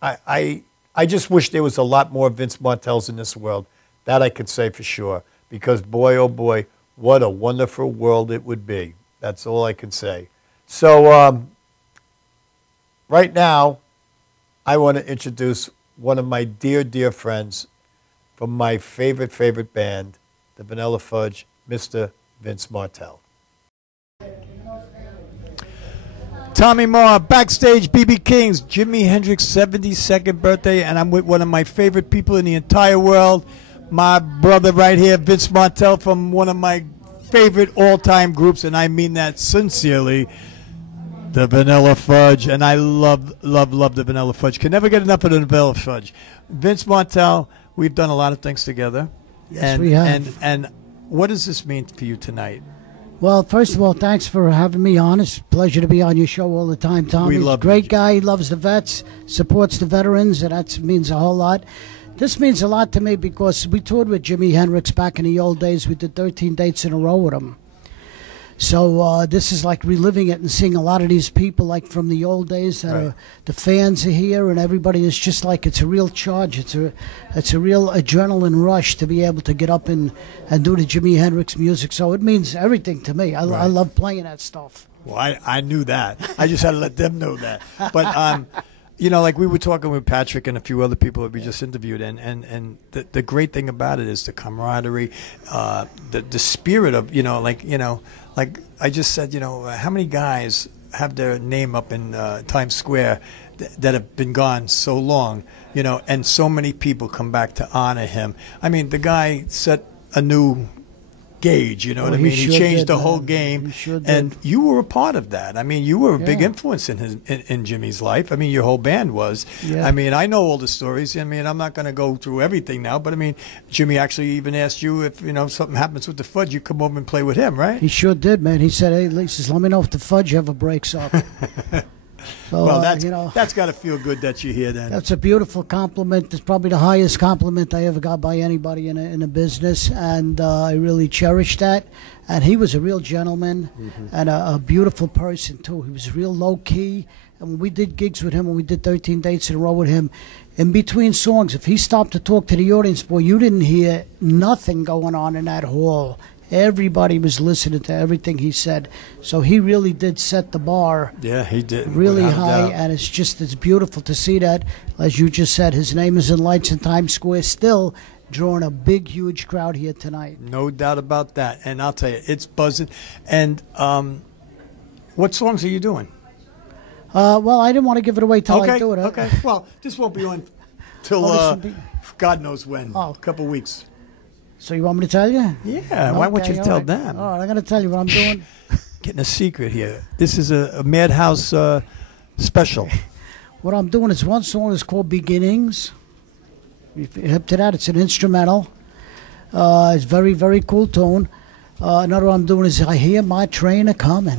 I just wish there was a lot more Vince Martells in this world. That I could say for sure. Because, boy, oh, boy, what a wonderful world it would be. That's all I can say. So right now, I want to introduce one of my dear, dear friends from my favorite, favorite band, the Vanilla Fudge, Mr. Vince Martell. Tommy Moore, backstage, BB King's Jimi Hendrix 72nd birthday, and I'm with one of my favorite people in the entire world, my brother right here, Vince Martell, from one of my favorite all-time groups, and I mean that sincerely, the Vanilla Fudge. And I love, love, love the Vanilla Fudge. Can never get enough of the Vanilla Fudge. Vince Martell, we've done a lot of things together. Yes, we have. And what does this mean for you tonight? Well, first of all, thanks for having me on. It's a pleasure to be on your show all the time, Tom. He's a great guy. He loves the vets, supports the veterans, and that means a whole lot. This means a lot to me because we toured with Jimi Hendrix back in the old days. We did 13 dates in a row with him. So this is like reliving it and seeing a lot of these people like from the old days that are, the fans are here, and everybody is just like, it's a real charge. It's a real adrenaline rush to be able to get up and do the Jimi Hendrix music. So it means everything to me. I love playing that stuff. Well, I knew that. I just had to let them know that. But you know, like we were talking with Patrick and a few other people that we just interviewed, and the great thing about it is the camaraderie, the spirit of, like I just said, how many guys have their name up in Times Square that have been gone so long, and so many people come back to honor him. I mean, the guy set a new gauge, what I mean? He changed the whole game, and you were a part of that. I mean, you were a big influence in Jimmy's life. I mean, your whole band was. I mean, I know all the stories. I mean, I'm not going to go through everything now, but I mean, Jimmy actually even asked you if something happens with the Fudge, you come over and play with him, right? He sure did, man. He said, "Hey, Lisa, let me know if the Fudge ever breaks up." So, well, that's got to feel good that you're here then. That's a beautiful compliment. It's probably the highest compliment I ever got by anybody in a business, and I really cherish that. And he was a real gentleman and a beautiful person, too. He was real low-key. And when we did gigs with him, when we did 13 dates in a row with him, in between songs, if he stopped to talk to the audience, boy, you didn't hear nothing going on in that hall. Everybody was listening to everything he said. So he really did set the bar. Yeah, he did. Really high, and it's beautiful to see that. As you just said, his name is in lights in Times Square, still drawing a big, huge crowd here tonight. No doubt about that. And I'll tell you, it's buzzing. And what songs are you doing? Well, I didn't want to give it away till I do it. Okay. Well, this won't be on till God knows when. A couple weeks. So you want me to tell you? Yeah, why won't you tell them? All right, I'm going to tell you what I'm doing. Getting a secret here. This is a Madhouse special. What I'm doing is one song is called Beginnings. If you're hip to that, it's an instrumental. It's very, very cool tune. Another one I'm doing is I Hear My Train A-Comin'.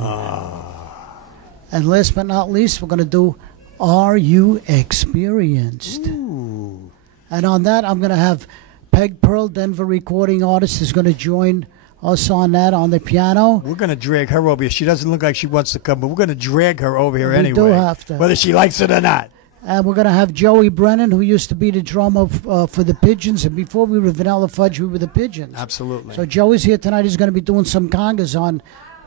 And last but not least, we're going to do Are You Experienced? Ooh. And on that, I'm going to have Peg Pearl, Denver recording artist, is going to join us on that on the piano. We're going to drag her over here. She doesn't look like she wants to come, but we're going to drag her over here anyway. We do have to. Whether she likes it or not. And we're going to have Joey Brennan, who used to be the drummer for the Pigeons. And before we were Vanilla Fudge, we were the Pigeons. Absolutely. So Joey's here tonight. He's going to be doing some congas on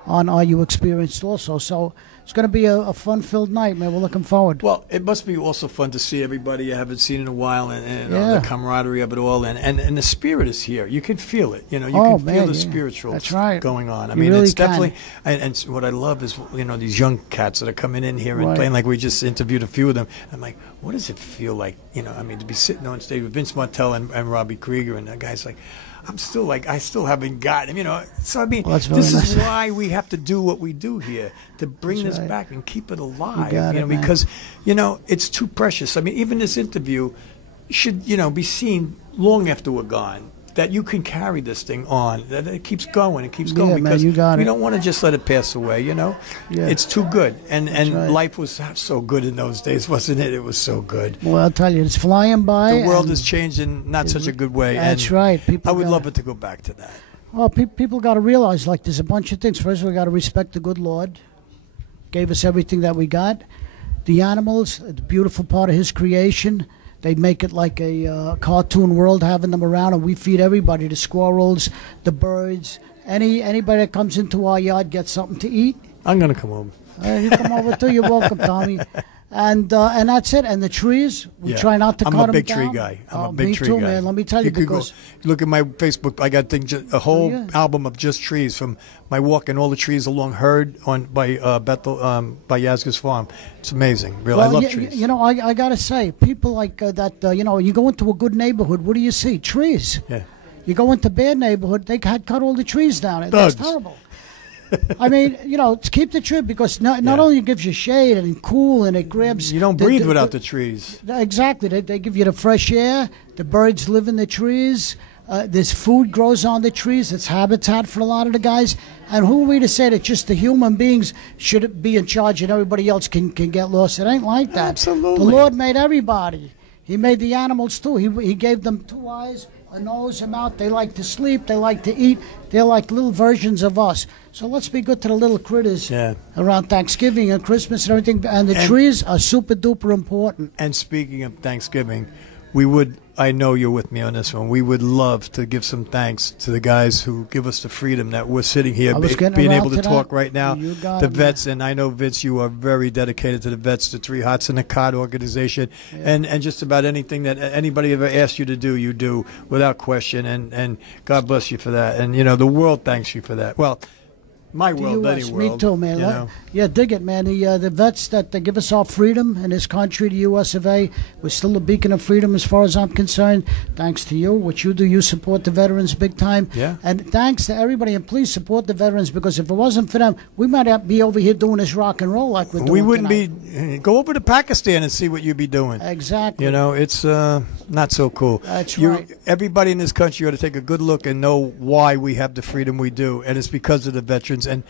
on Are You Experienced also. So it's going to be a fun-filled night, man. We're looking forward. Well, it must be also fun to see everybody you haven't seen in a while, and Yeah. the camaraderie of it all, and the spirit is here. You can feel it. You know, you Oh, can man, feel the yeah. spiritual That's right. going on. I You mean, really it's can. definitely. And what I love is these young cats that are coming in here and Right. playing. Like we just interviewed a few of them. I'm like, what does it feel like? I mean, to be sitting on stage with Vince Martell and Robbie Krieger, and the guy's like, I'm still like, I still haven't gotten him, So I mean, Well, that's very this is nice. why we have to do what we do here, to bring That's this right. back and keep it alive. You got it, man. Because it's too precious. I mean, even this interview should be seen long after we're gone. That you can carry this thing on. That it keeps going. It keeps going Yeah, man, because you got we it. don't want to just let it pass away. Yeah. It's too good. And right. life was so good in those days, wasn't it? It was so good. Well, I'll tell you, it's flying by. The world and has changed in not such a good way. That's and right. People I would gotta- love it to go back to that. Well, people got to realize, like, there's a bunch of things. First, we got to respect the good Lord. Gave us everything that we got. The animals, a beautiful part of His creation. They make it like a cartoon world, having them around, and we feed everybody: the squirrels, the birds. Anybody that comes into our yard gets something to eat. I'm gonna come home. You come over too. You're welcome, Tommy. And that's it. And the trees, we try not to cut them down. I'm a big tree guy. I'm a big me tree too, guy. man. Let me tell you, could go, because look at my Facebook. I got a whole yeah. album of just trees from my walk and all the trees along Herd by Bethel by Yazga's farm. It's amazing. Really, I love trees. I gotta say, people like that. You go into a good neighborhood. What do you see? Trees. Yeah. You go into a bad neighborhood, they had cut all the trees down. That's Thugs. terrible. I mean, to keep the tree, because not only it gives you shade and cool, and it grabs. You don't breathe without the trees. Exactly. They give you the fresh air. The birds live in the trees. There's food grows on the trees. It's habitat for a lot of the guys. And who are we to say that just the human beings should be in charge and everybody else can get lost? It ain't like that. Absolutely. The Lord made everybody. He made the animals too. He gave them 2 eyes, a nose, a mouth. They like to sleep. They like to eat. They're like little versions of us. So let's be good to the little critters around Thanksgiving and Christmas and everything. And the trees are super duper important. And speaking of Thanksgiving, I know you're with me on this one. We would love to give some thanks to the guys who give us the freedom that we're sitting here, being able to talk right now. The vets, and I know, Vince, you are very dedicated to the vets, the Three Hots and the Cod organization, and just about anything that anybody ever asked you to do, you do without question, and God bless you for that. And, the world thanks you for that. Well, my world, US, any world. Me too, man. Yeah, dig it, man. The vets that give us our freedom in this country, the U.S. of A., we're still a beacon of freedom as far as I'm concerned. Thanks to you, what you do, you support the veterans big time. Yeah. And thanks to everybody, and please support the veterans, because if it wasn't for them, we might not be over here doing this rock and roll like we're doing. We wouldn't tonight. go over to Pakistan and see what you'd be doing. Exactly. It's not so cool. That's right. Everybody in this country ought to take a good look and know why we have the freedom we do, and it's because of the veterans. And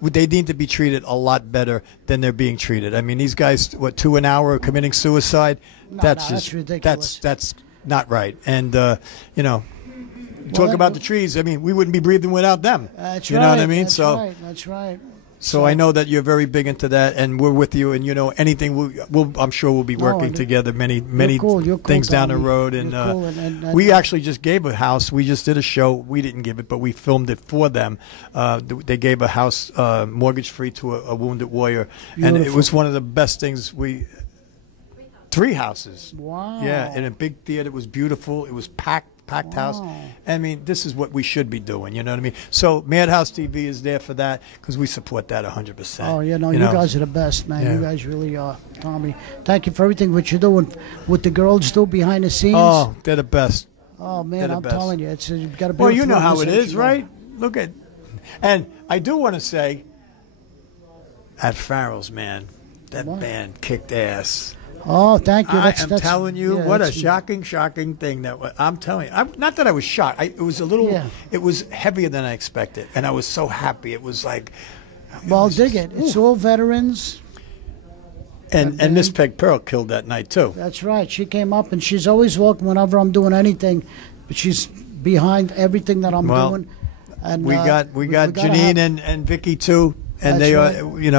they need to be treated a lot better than they're being treated. I mean, these guys, 2 an hour committing suicide? That's ridiculous. That's not right. And, talk about the trees. I mean, we wouldn't be breathing without them. That's you right. know what I mean? That's right. So I know that you're very big into that, and we're with you. And anything I'm sure we'll be working together many cool, things down the Tommy. road. And, cool. and we actually just gave a house. We just did a show. We didn't give it, but we filmed it for them. They gave a house mortgage free to a wounded warrior, and it was one of the best things. 3 houses. Wow. Yeah, in a big theater. It was beautiful. It was packed house. I mean, this is what we should be doing. You know what I mean? So Madhouse TV is there for that, because we support that 100%. Oh, you guys are the best, man. Yeah. You guys really are, Tommy. Thank you for everything what you're doing, what the girls do behind the scenes. Oh, they're the best. Oh, man, I'm telling you, you've got to be. Well, you know how it is, right? Look at, and I do want to say, at Farrell's, man, that band kicked ass. Oh, thank you. I'm telling you, what a shocking thing that was. I'm telling you, not that I was shocked. It was a little, it was heavier than I expected, and I was so happy. It was like, dig it. It's all veterans. And Miss Peg Pearl killed that night too. That's right. She came up, and she's always welcome whenever I'm doing anything, but she's behind everything that I'm doing. And we got Janine and Vicky too. And they are, we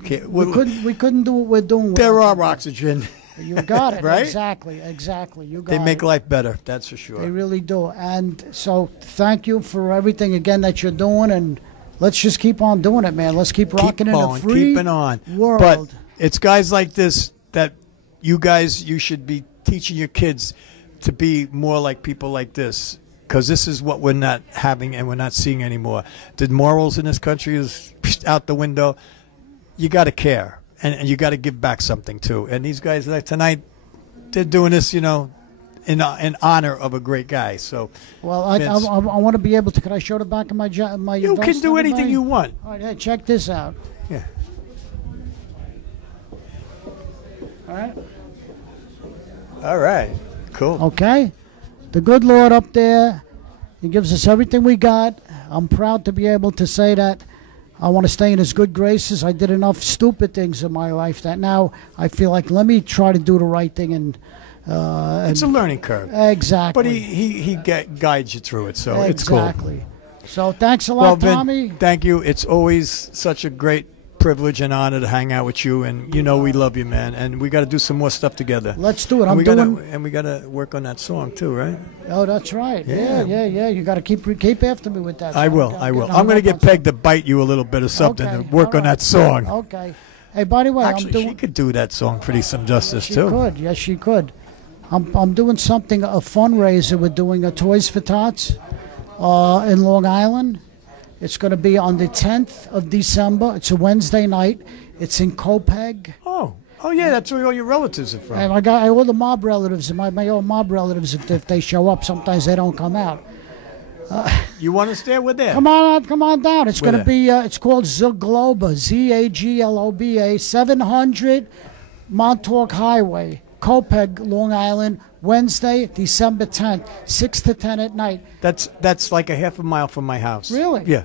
can't. We couldn't do what we're doing. They're our oxygen. You got it. Right? Exactly. You got it. They make life better. That's for sure. They really do. And so, thank you for everything again that you're doing, and let's just keep on doing it, man. Let's keep rocking in a free world. But it's guys like this that you should be teaching your kids to be more like people like this, because this is what we're not having and we're not seeing anymore. The morals in this country is out the window. You got to care, and you got to give back something too. And these guys like tonight, they're doing this, in honor of a great guy. So, well, I want to be able to. Could I show the back of my You vest can do anything everybody? you want. All right, hey, check this out. Yeah. All right. All right. Cool. Okay. The good Lord up there, He gives us everything we got. I'm proud to be able to say that I want to stay in His good graces. I did enough stupid things in my life that now I feel like let me try to do the right thing. And it's a learning curve. Exactly. But he guides you through it, so it's cool. Exactly. So thanks a lot, Vin, Tommy. Thank you. It's always such a great privilege and honor to hang out with you, and we love you, man. And we got to do some more stuff together. Let's do it. And we got to work on that song too, right? Oh, that's right. Yeah. You got to keep after me with that. I will. I'm going to get Peg to bite you a little bit or something to work on that song. Okay. Hey, by the way, actually, she could do that song pretty some justice she too. She could. Yes, she could. I'm doing something, a fundraiser. We're doing a Toys for Tots in Long Island. It's going to be on the 10th of December. It's a Wednesday night. It's in Copeg. Oh yeah, that's where all your relatives are from. And I got all the mob relatives, my old mob relatives. If they show up, sometimes they don't come out. You want us there? We're there. Come on down. It's going to be. It's called Zagloba, Zagloba, 700 Montauk Highway, Copeg, Long Island. Wednesday, December 10th, 6 to 10 at night. That's like a half a mile from my house. Really? Yeah.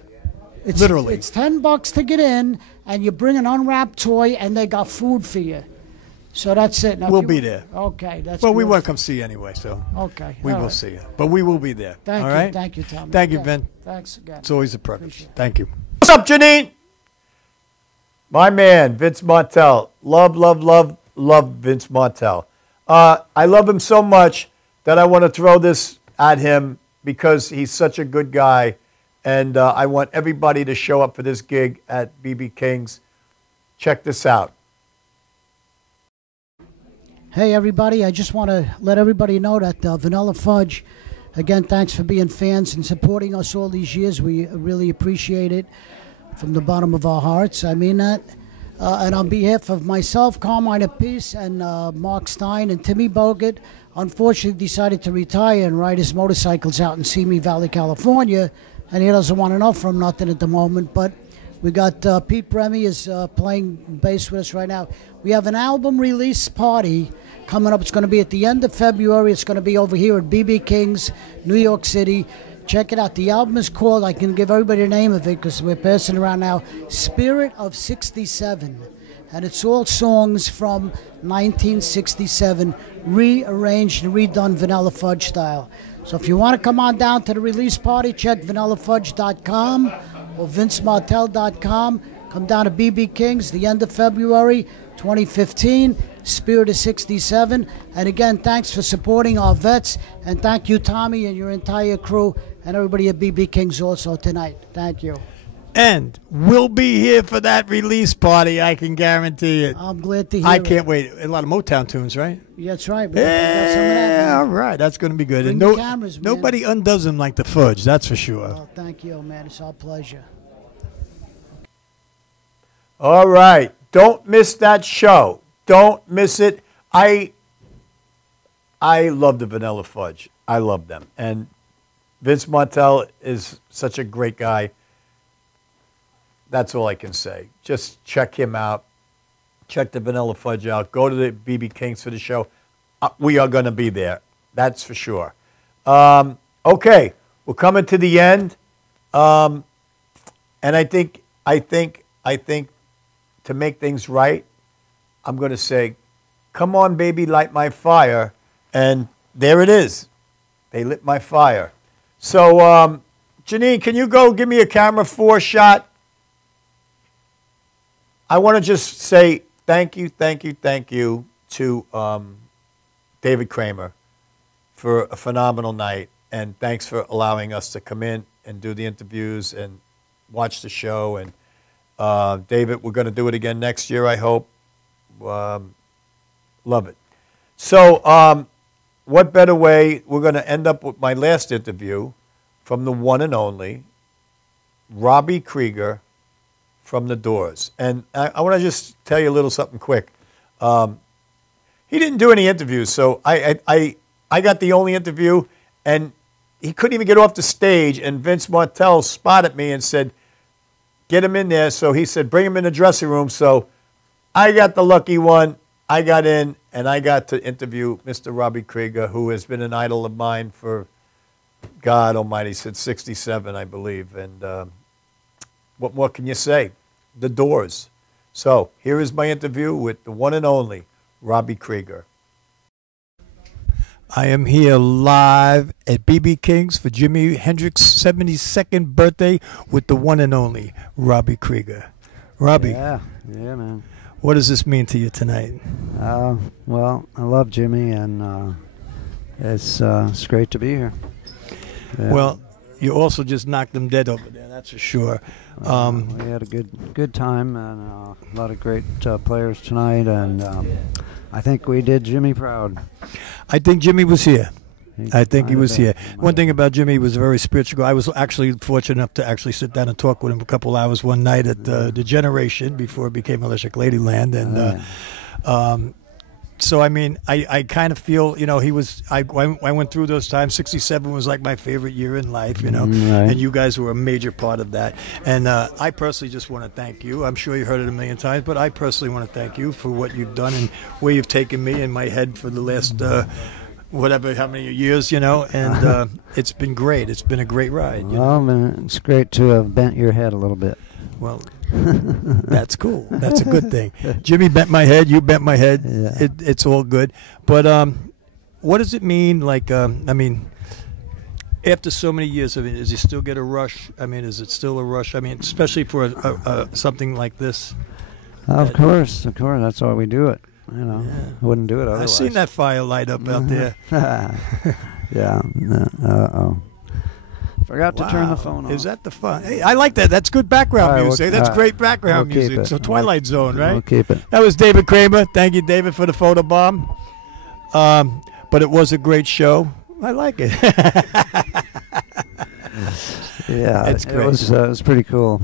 Literally. It's $10 to get in, and you bring an unwrapped toy, and they got food for you. So that's it. Now, we'll be there. Okay. That's well, we want to come see you anyway, so okay. We will see you. But we will be there. Thank you. Right? Thank you, Tom. Thank you, Vin. Thanks again. It's always a privilege. Thank you. What's up, Janine? My man, Vince Martell. Love Vince Martell. I love him so much that I want to throw this at him because he's such a good guy. And I want everybody to show up for this gig at BB King's. Check this out. Hey, everybody. I just want to let everybody know that Vanilla Fudge, again, thanks for being fans and supporting us all these years. We really appreciate it from the bottom of our hearts. I mean that. And on behalf of myself, Carmine Apiece, and Mark Stein and Timmy Bogut, unfortunately decided to retire and ride his motorcycles out in Simi Valley, California, and he doesn't want enough from nothing at the moment. But we got Pete Bremy is playing bass with us right now. We have an album release party coming up. It's going to be at the end of February. It's going to be over here at BB King's, New York City. Check it out. The album is called, I can give everybody the name of it because we're passing around now, Spirit of 67. And it's all songs from 1967, rearranged and redone Vanilla Fudge style. So if you want to come on down to the release party, check vanillafudge.com or vincemartell.com. Come down to BB King's, the end of February 2015. Spirit of 67. And again, thanks for supporting our vets. And thank you, Tommy, and your entire crew, and everybody at BB King's also tonight. Thank you. And we'll be here for that release party, I can guarantee it. I'm glad to hear I can't wait. A lot of Motown tunes, right? Yeah, that's right. Yeah, all right. That's going to be good. Bring and the cameras, man. Nobody undoes them like the Fudge, that's for sure. Oh, thank you, man. It's our pleasure. All right. Don't miss that show. Don't miss it. I love the Vanilla Fudge. I love them. And Vince Martell is such a great guy. That's all I can say. Just check him out. Check the Vanilla Fudge out. Go to the BB King's for the show. We are going to be there. That's for sure. Okay. We're coming to the end. And I think to make things right, I'm going to say, come on, baby, light my fire. And there it is. They lit my fire. So, Janine, can you go give me a camera 4 shot? I want to just say thank you to David Kramer for a phenomenal night. And thanks for allowing us to come in and do the interviews. And watch the show. And David, we're going to do it again next year, I hope. Love it. So what better way? We're going to end up with my last interview from the one and only Robbie Krieger from The Doors. And I want to just tell you a little something quick. He didn't do any interviews, so I got the only interview, and he couldn't even get off the stage, and Vince Martell spotted me and said, get him in there. So he said, bring him in the dressing room. So I got the lucky one. I got in, and I got to interview Mr. Robbie Krieger, who has been an idol of mine for, God almighty, since '67, I believe. And what more can you say? The Doors. So here is my interview with the one and only Robbie Krieger. I am here live at BB King's for Jimi Hendrix's 72nd birthday with the one and only Robbie Krieger. Robbie. Yeah, man. What does this mean to you tonight? Well, I love Jimi, and it's great to be here. Yeah. Well, you also just knocked them dead over there, that's for sure. We had a good time, and a lot of great players tonight, and I think we did Jimi proud. I think Jimi was here. I think he was here. One thing about Jimi, he was very spiritual. I was actually fortunate enough to actually sit down and talk with him for a couple hours one night at the Generation before it became Electric Ladyland. And so, I mean, I kind of feel, you know, he was, I went through those times. 67 was like my favorite year in life, you know, and you guys were a major part of that. And I personally just want to thank you. I'm sure you heard it a million times, but I personally want to thank you for what you've done and where you've taken me in my head for the last how many years, you know, and it's been great. It's been a great ride. Well, man, it's great to have bent your head a little bit. Well, that's cool. That's a good thing. Jimi bent my head. You bent my head. Yeah. It's all good. But what does it mean? Like, I mean, after so many years, I mean, does you still get a rush? I mean, is it still a rush? I mean, especially for something like this. Of course. That's why we do it. You know, I wouldn't do it otherwise. I've seen that fire light up out there. Yeah. Forgot to turn the phone off. Is that the fun? Hey, I like that. That's good background music. That's great background music. So Twilight Zone, right? We'll keep it. That was David Kramer. Thank you, David, for the photo bomb. But it was a great show. I like it. Yeah, it's great. It was pretty cool.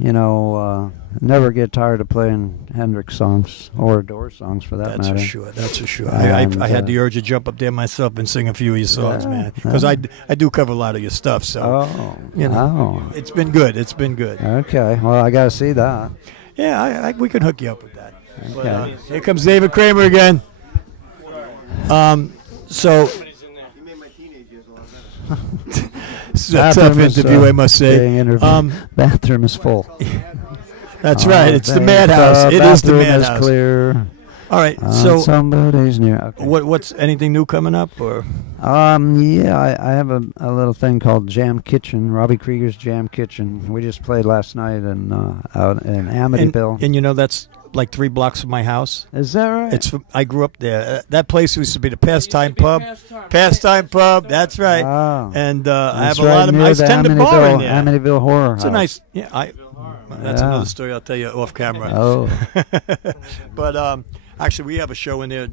You know, never get tired of playing Hendrix songs or Doors songs for that matter. That's for sure. I had the urge to jump up there myself and sing a few of your songs, man, because I do cover a lot of your stuff. So, you know, it's been good. It's been good. Okay, well, I got to see that. Yeah, we can hook you up with that. Okay. But, here comes David Kramer again. So. This is a tough interview, I must say. Bathroom is full. That's right. It's the madhouse. It is the madhouse. Is clear. All right. So somebody's near. Okay. What's anything new coming up, or? Yeah, I have a little thing called Jam Kitchen, Robbie Krieger's Jam Kitchen. We just played last night out in Amityville. And you know that's like 3 blocks from my house. Is that right? I grew up there. That place used to be the Pastime Pub. Pastime Pub. That's right. Oh. And I have a lot of. I tend to bar in there. Amityville Horror House. It's a nice. Yeah. That's another story I'll tell you off camera. Oh. But actually, we have a show in there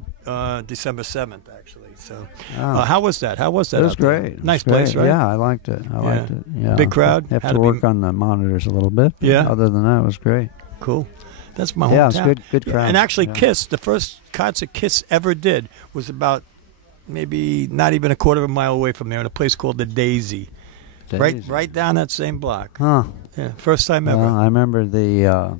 December 7th. Actually. So, how was that? It was great. Nice place, right? Yeah, I liked it. I liked it. Yeah. Big crowd. Have to work on the monitors a little bit. Yeah. Other than that, it was great. Cool. That's my hometown. Yeah, it's good crowd. And actually, Kiss, the first concert Kiss ever did was about maybe not even a quarter of a mile away from there in a place called the Daisy. Right down that same block. Huh. Yeah, first time ever. I remember the,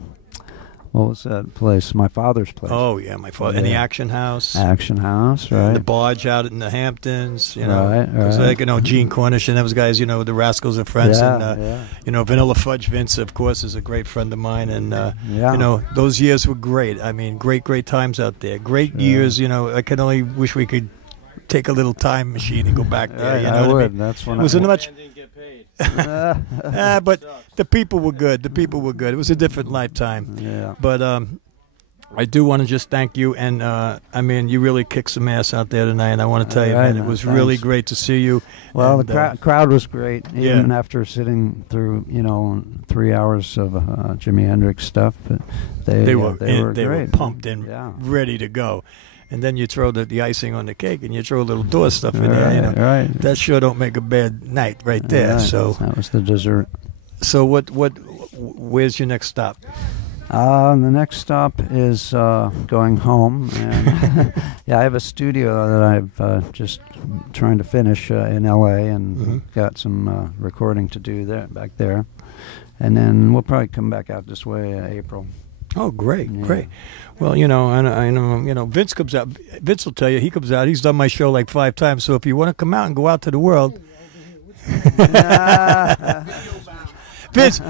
what was that place? My father's place. Oh, yeah, my father. And the Action House. Action House, right. And the Barge out in the Hamptons, you know. Right. It was like, you know, Gene Cornish and those guys, you know, the Rascals are friends. Yeah, and, you know, Vanilla Fudge Vince, of course, is a great friend of mine. And, yeah. you know, those years were great. I mean, great times out there. Great years, you know. I can only wish we could take a little time machine and go back there. You know I would. I mean? That's when it was much. Didn't get paid. But the people were good. It was a different lifetime. Yeah. But I do want to just thank you, and I mean, you really kicked some ass out there tonight, and I want to tell you, man, it was really great to see you. Well, and, the crowd was great, even after sitting through, 3 hours of Jimi Hendrix stuff. But they were great. They were pumped and ready to go. And then you throw the icing on the cake, and you throw a little door stuff in there. Right. That sure don't make a bad night right there. Right. So that was the dessert. So where's your next stop? The next stop is going home, and I have a studio that I've just trying to finish in L.A. and got some recording to do back there, and then we'll probably come back out this way April. Oh, great. Well, I know, Vince comes out. Vince will tell you, he comes out. He's done my show like 5 times. So if you want to come out and go out to the world, Vince,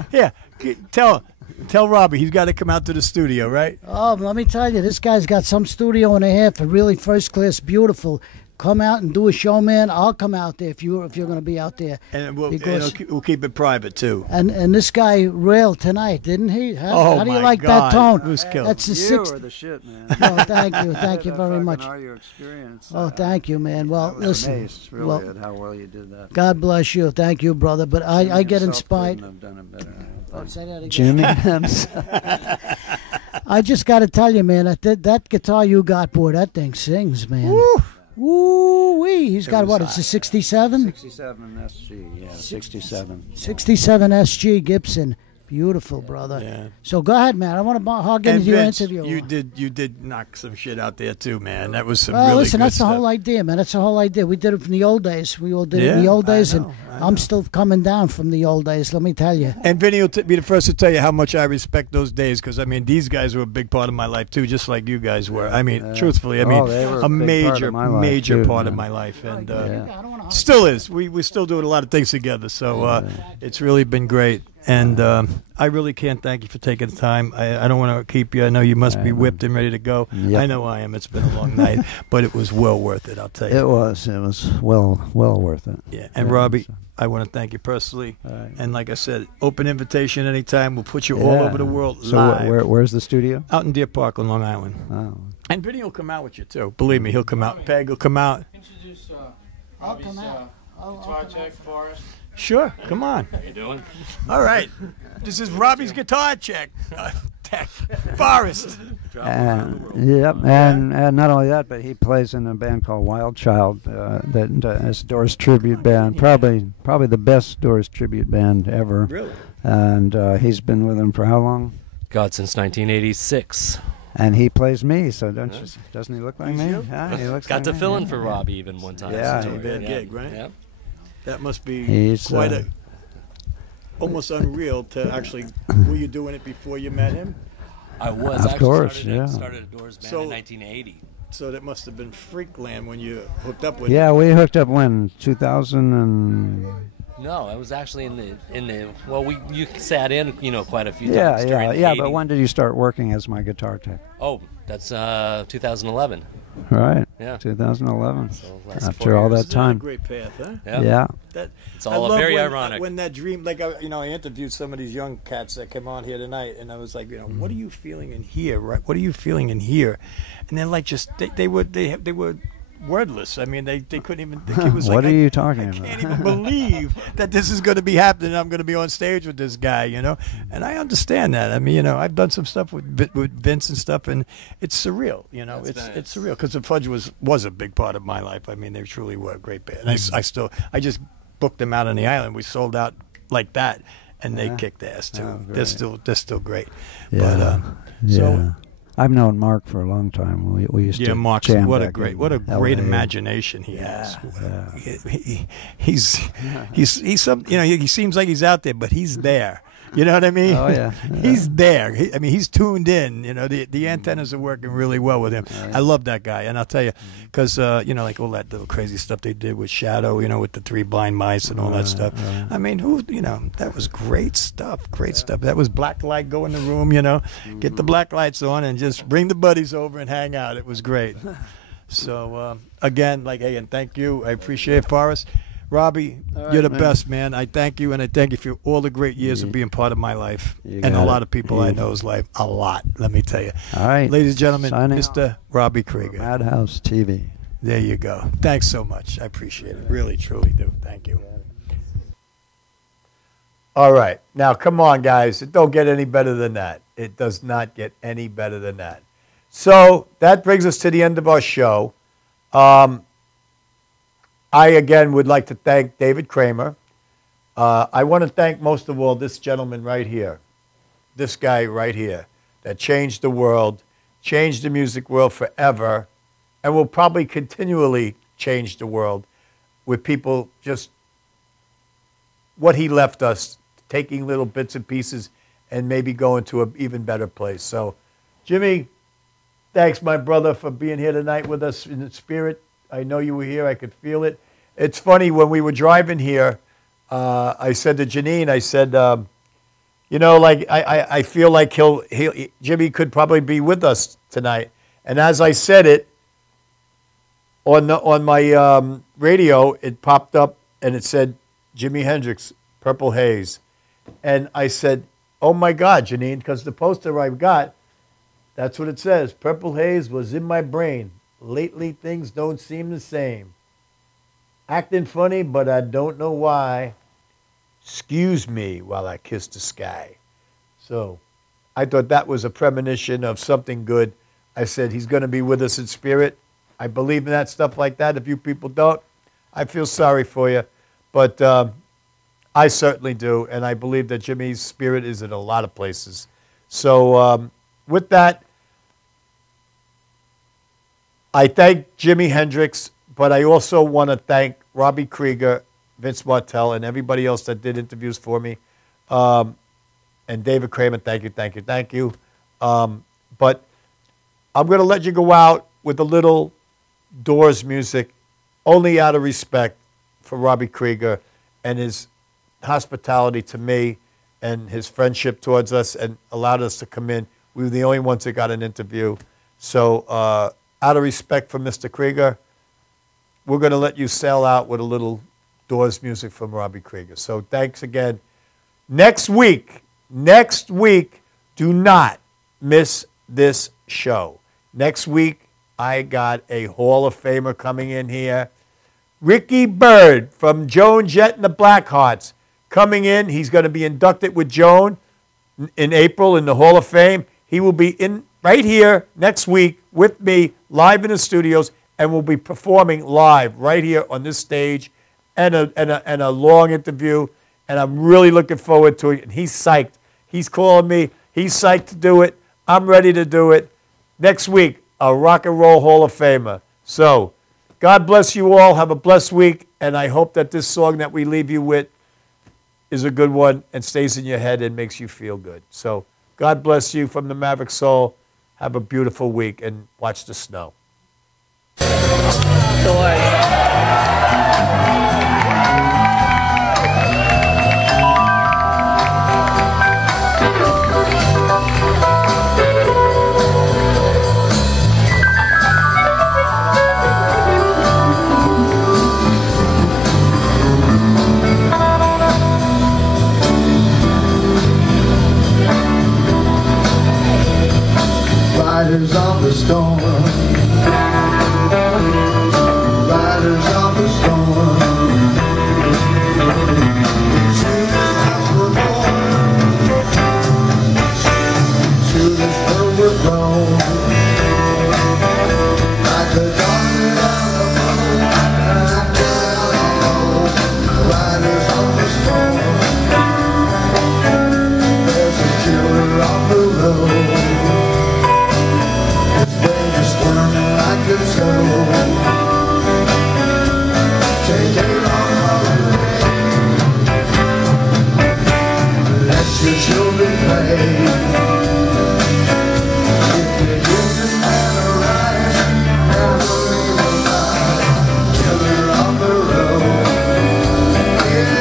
tell Robbie he's got to come out to the studio, right? Oh, let me tell you, this guy's got some studio and a half, really first class, beautiful. Come out and do a show, man. I'll come out there if you're going to be out there. And we'll keep it private too. And this guy railed tonight, didn't he? How do you like that tone? It was killed. That's the You are the shit, man. Oh, thank you very much. Your experience. Oh, thank you, man. Well, I was listen, amazed, really, at how well you did that. God bless you. Thank you, brother. But I get inspired. Have done it better. Oh, say that again. Jimmy. I just got to tell you, man, that guitar you got, boy, that thing sings, man. Woo-wee. He's got what? It's a 67? 67 SG, yeah, 67. 67 SG Gibson. Beautiful, brother. Yeah. So go ahead, man. I want to hog into your Vince, interview. You did knock some shit out there too, man. That was some well, really listen, good that's stuff. the whole idea, man. That's the whole idea. We did it from the old days. We all did it in the old days, and I'm still coming down from the old days, let me tell you. And Vinny will be the first to tell you how much I respect those days, because, I mean, these guys were a big part of my life, too, just like you guys were. I mean, truthfully, a major part of my life. And still is. We still doing a lot of things together, so it's really been great. And I really can't thank you for taking the time. I don't want to keep you. I know you must be whipped and ready to go. Yep. I know I am. It's been a long night, but it was well worth it, I'll tell you. It was well worth it. Yeah. And Robbie, I want to thank you personally. And like I said, open invitation anytime. We'll put you all over the world live. So where's the studio? Out in Deer Park on Long Island. Oh. And Vinny will come out with you, too. Believe me, he'll come out. Peg will come out. Introduce Robbie's guitar check, Forrest. Sure, come on. How you doing? All right. This is Robbie's guitar check. Forrest. Yep, and not only that, but he plays in a band called Wild Child, that is Doors tribute band, probably the best Doors tribute band ever. Really? And he's been with them for how long? God, since 1986. And he plays me, so doesn't he look like me? Yeah, he looks Got like to me. fill in for Robbie even one time. Yeah, a bad gig, right? Yeah. That must be quite almost unreal to actually. Were you doing it before you met him? I was. Of course, started a Doors band in 1980. So that must have been Freakland when you hooked up with him. Yeah, we hooked up when 2000 and. No, it was actually in the. Well, you sat in, quite a few times. Yeah. But when did you start working as my guitar tech? Oh, that's 2011. Right. Yeah. 2011. So after all that time. A great path, huh? Yeah. It's all very ironic. When that dream, like I interviewed some of these young cats that came on here tonight, and I was like, what are you feeling in here, right? What are you feeling in here? And they're like, just they were wordless. I mean, they couldn't even. The kid was what like, are you talking about? I can't even believe that this is going to be happening. I'm going to be on stage with this guy, And I understand that. I mean, I've done some stuff with Vince and stuff, and it's surreal. It's surreal because the Fudge was a big part of my life. I mean, they truly were a great band. And I just booked them out on the island. We sold out like that, and they kicked ass too. They're still great. Yeah. But so. I've known Mark for a long time. We used to Mark. jam What a back great in great LA. imagination he has. He's some. He seems like he's out there, but he's there. You know what I mean? Oh yeah. He's there. He's tuned in. The antennas are working really well with him. I love that guy, and I'll tell you, because like all that little crazy stuff they did with Shadow, with the 3 blind mice and all that stuff. I mean, that was great stuff. Great stuff. That was black light. Go in the room, get the black lights on, and just bring the buddies over and hang out. It was great. So again, and thank you. I appreciate it, Forrest. Robbie, All you're right, the man. best, man. I thank you, and I thank you for all the great years of being part of my life You and a got lot it. of people I know's life. A lot, let me tell you. All right. Ladies and gentlemen, Signing Mr. Robbie Krieger. Madhouse TV. There you go. Thanks so much. I appreciate it. Really, truly do. Thank you. All right. Now, come on, guys. It don't get any better than that. It does not get any better than that. So that brings us to the end of our show. I, again, would like to thank David Kramer. I want to thank, most of all, this gentleman right here. This guy right here that changed the world, changed the music world forever, and will probably continually change the world with people just what he left us, taking little bits and pieces and maybe going to an even better place. So, Jimmy, thanks, my brother, for being here tonight with us in the spirit. I know you were here. I could feel it. It's funny, when we were driving here, I said to Janine, I said, you know, like, I feel like Jimmy could probably be with us tonight. And as I said it, on my radio, it popped up and it said, Jimi Hendrix, Purple Haze. And I said, oh, my God, Janine, because the poster I got, that's what it says. Purple Haze was in my brain. Lately, things don't seem the same. Acting funny, but I don't know why. Excuse me while I kiss the sky. So I thought that was a premonition of something good. I said, he's going to be with us in spirit. I believe in that stuff like that. If you people don't, I feel sorry for you. But I certainly do, and I believe that Jimmy's spirit is in a lot of places. So with that, I thank Jimi Hendrix, but I also want to thank Robbie Krieger, Vince Martell, and everybody else that did interviews for me. And David Kramer, thank you, thank you, thank you. But I'm going to let you go out with a little Doors music, only out of respect for Robbie Krieger and his hospitality to me and his friendship towards us and allowed us to come in. We were the only ones that got an interview. So out of respect for Mr. Krieger, we're going to let you sail out with a little Doors music from Robbie Krieger. So thanks again. Next week, do not miss this show. Next week, I got a Hall of Famer coming in here. Ricky Byrd from Joan Jett and the Blackhearts coming in. He's going to be inducted with Joan in April in the Hall of Fame. He will be in right here next week with me live in the studios, and will be performing live right here on this stage and a long interview. And I'm really looking forward to it. And he's psyched. He's calling me. He's psyched to do it. I'm ready to do it. Next week, a Rock and Roll Hall of Famer. So, God bless you all. Have a blessed week. And I hope that this song that we leave you with is a good one and stays in your head and makes you feel good. So, God bless you from the Maverick Soul. Have a beautiful week and watch the snow. Riders of the storm, riders of the storm. Jesus was born, to this world we're thrown, like a diamond on the moon, like down on the riders of the storm. There's a killer on the road. Like a soul, take it on holiday, let your children play. If you give them a rise, never leave a lie, killer on the road. Yeah.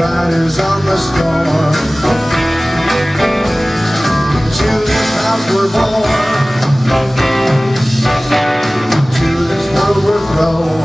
riders on the storm. Into this house we're born, to this world we're thrown.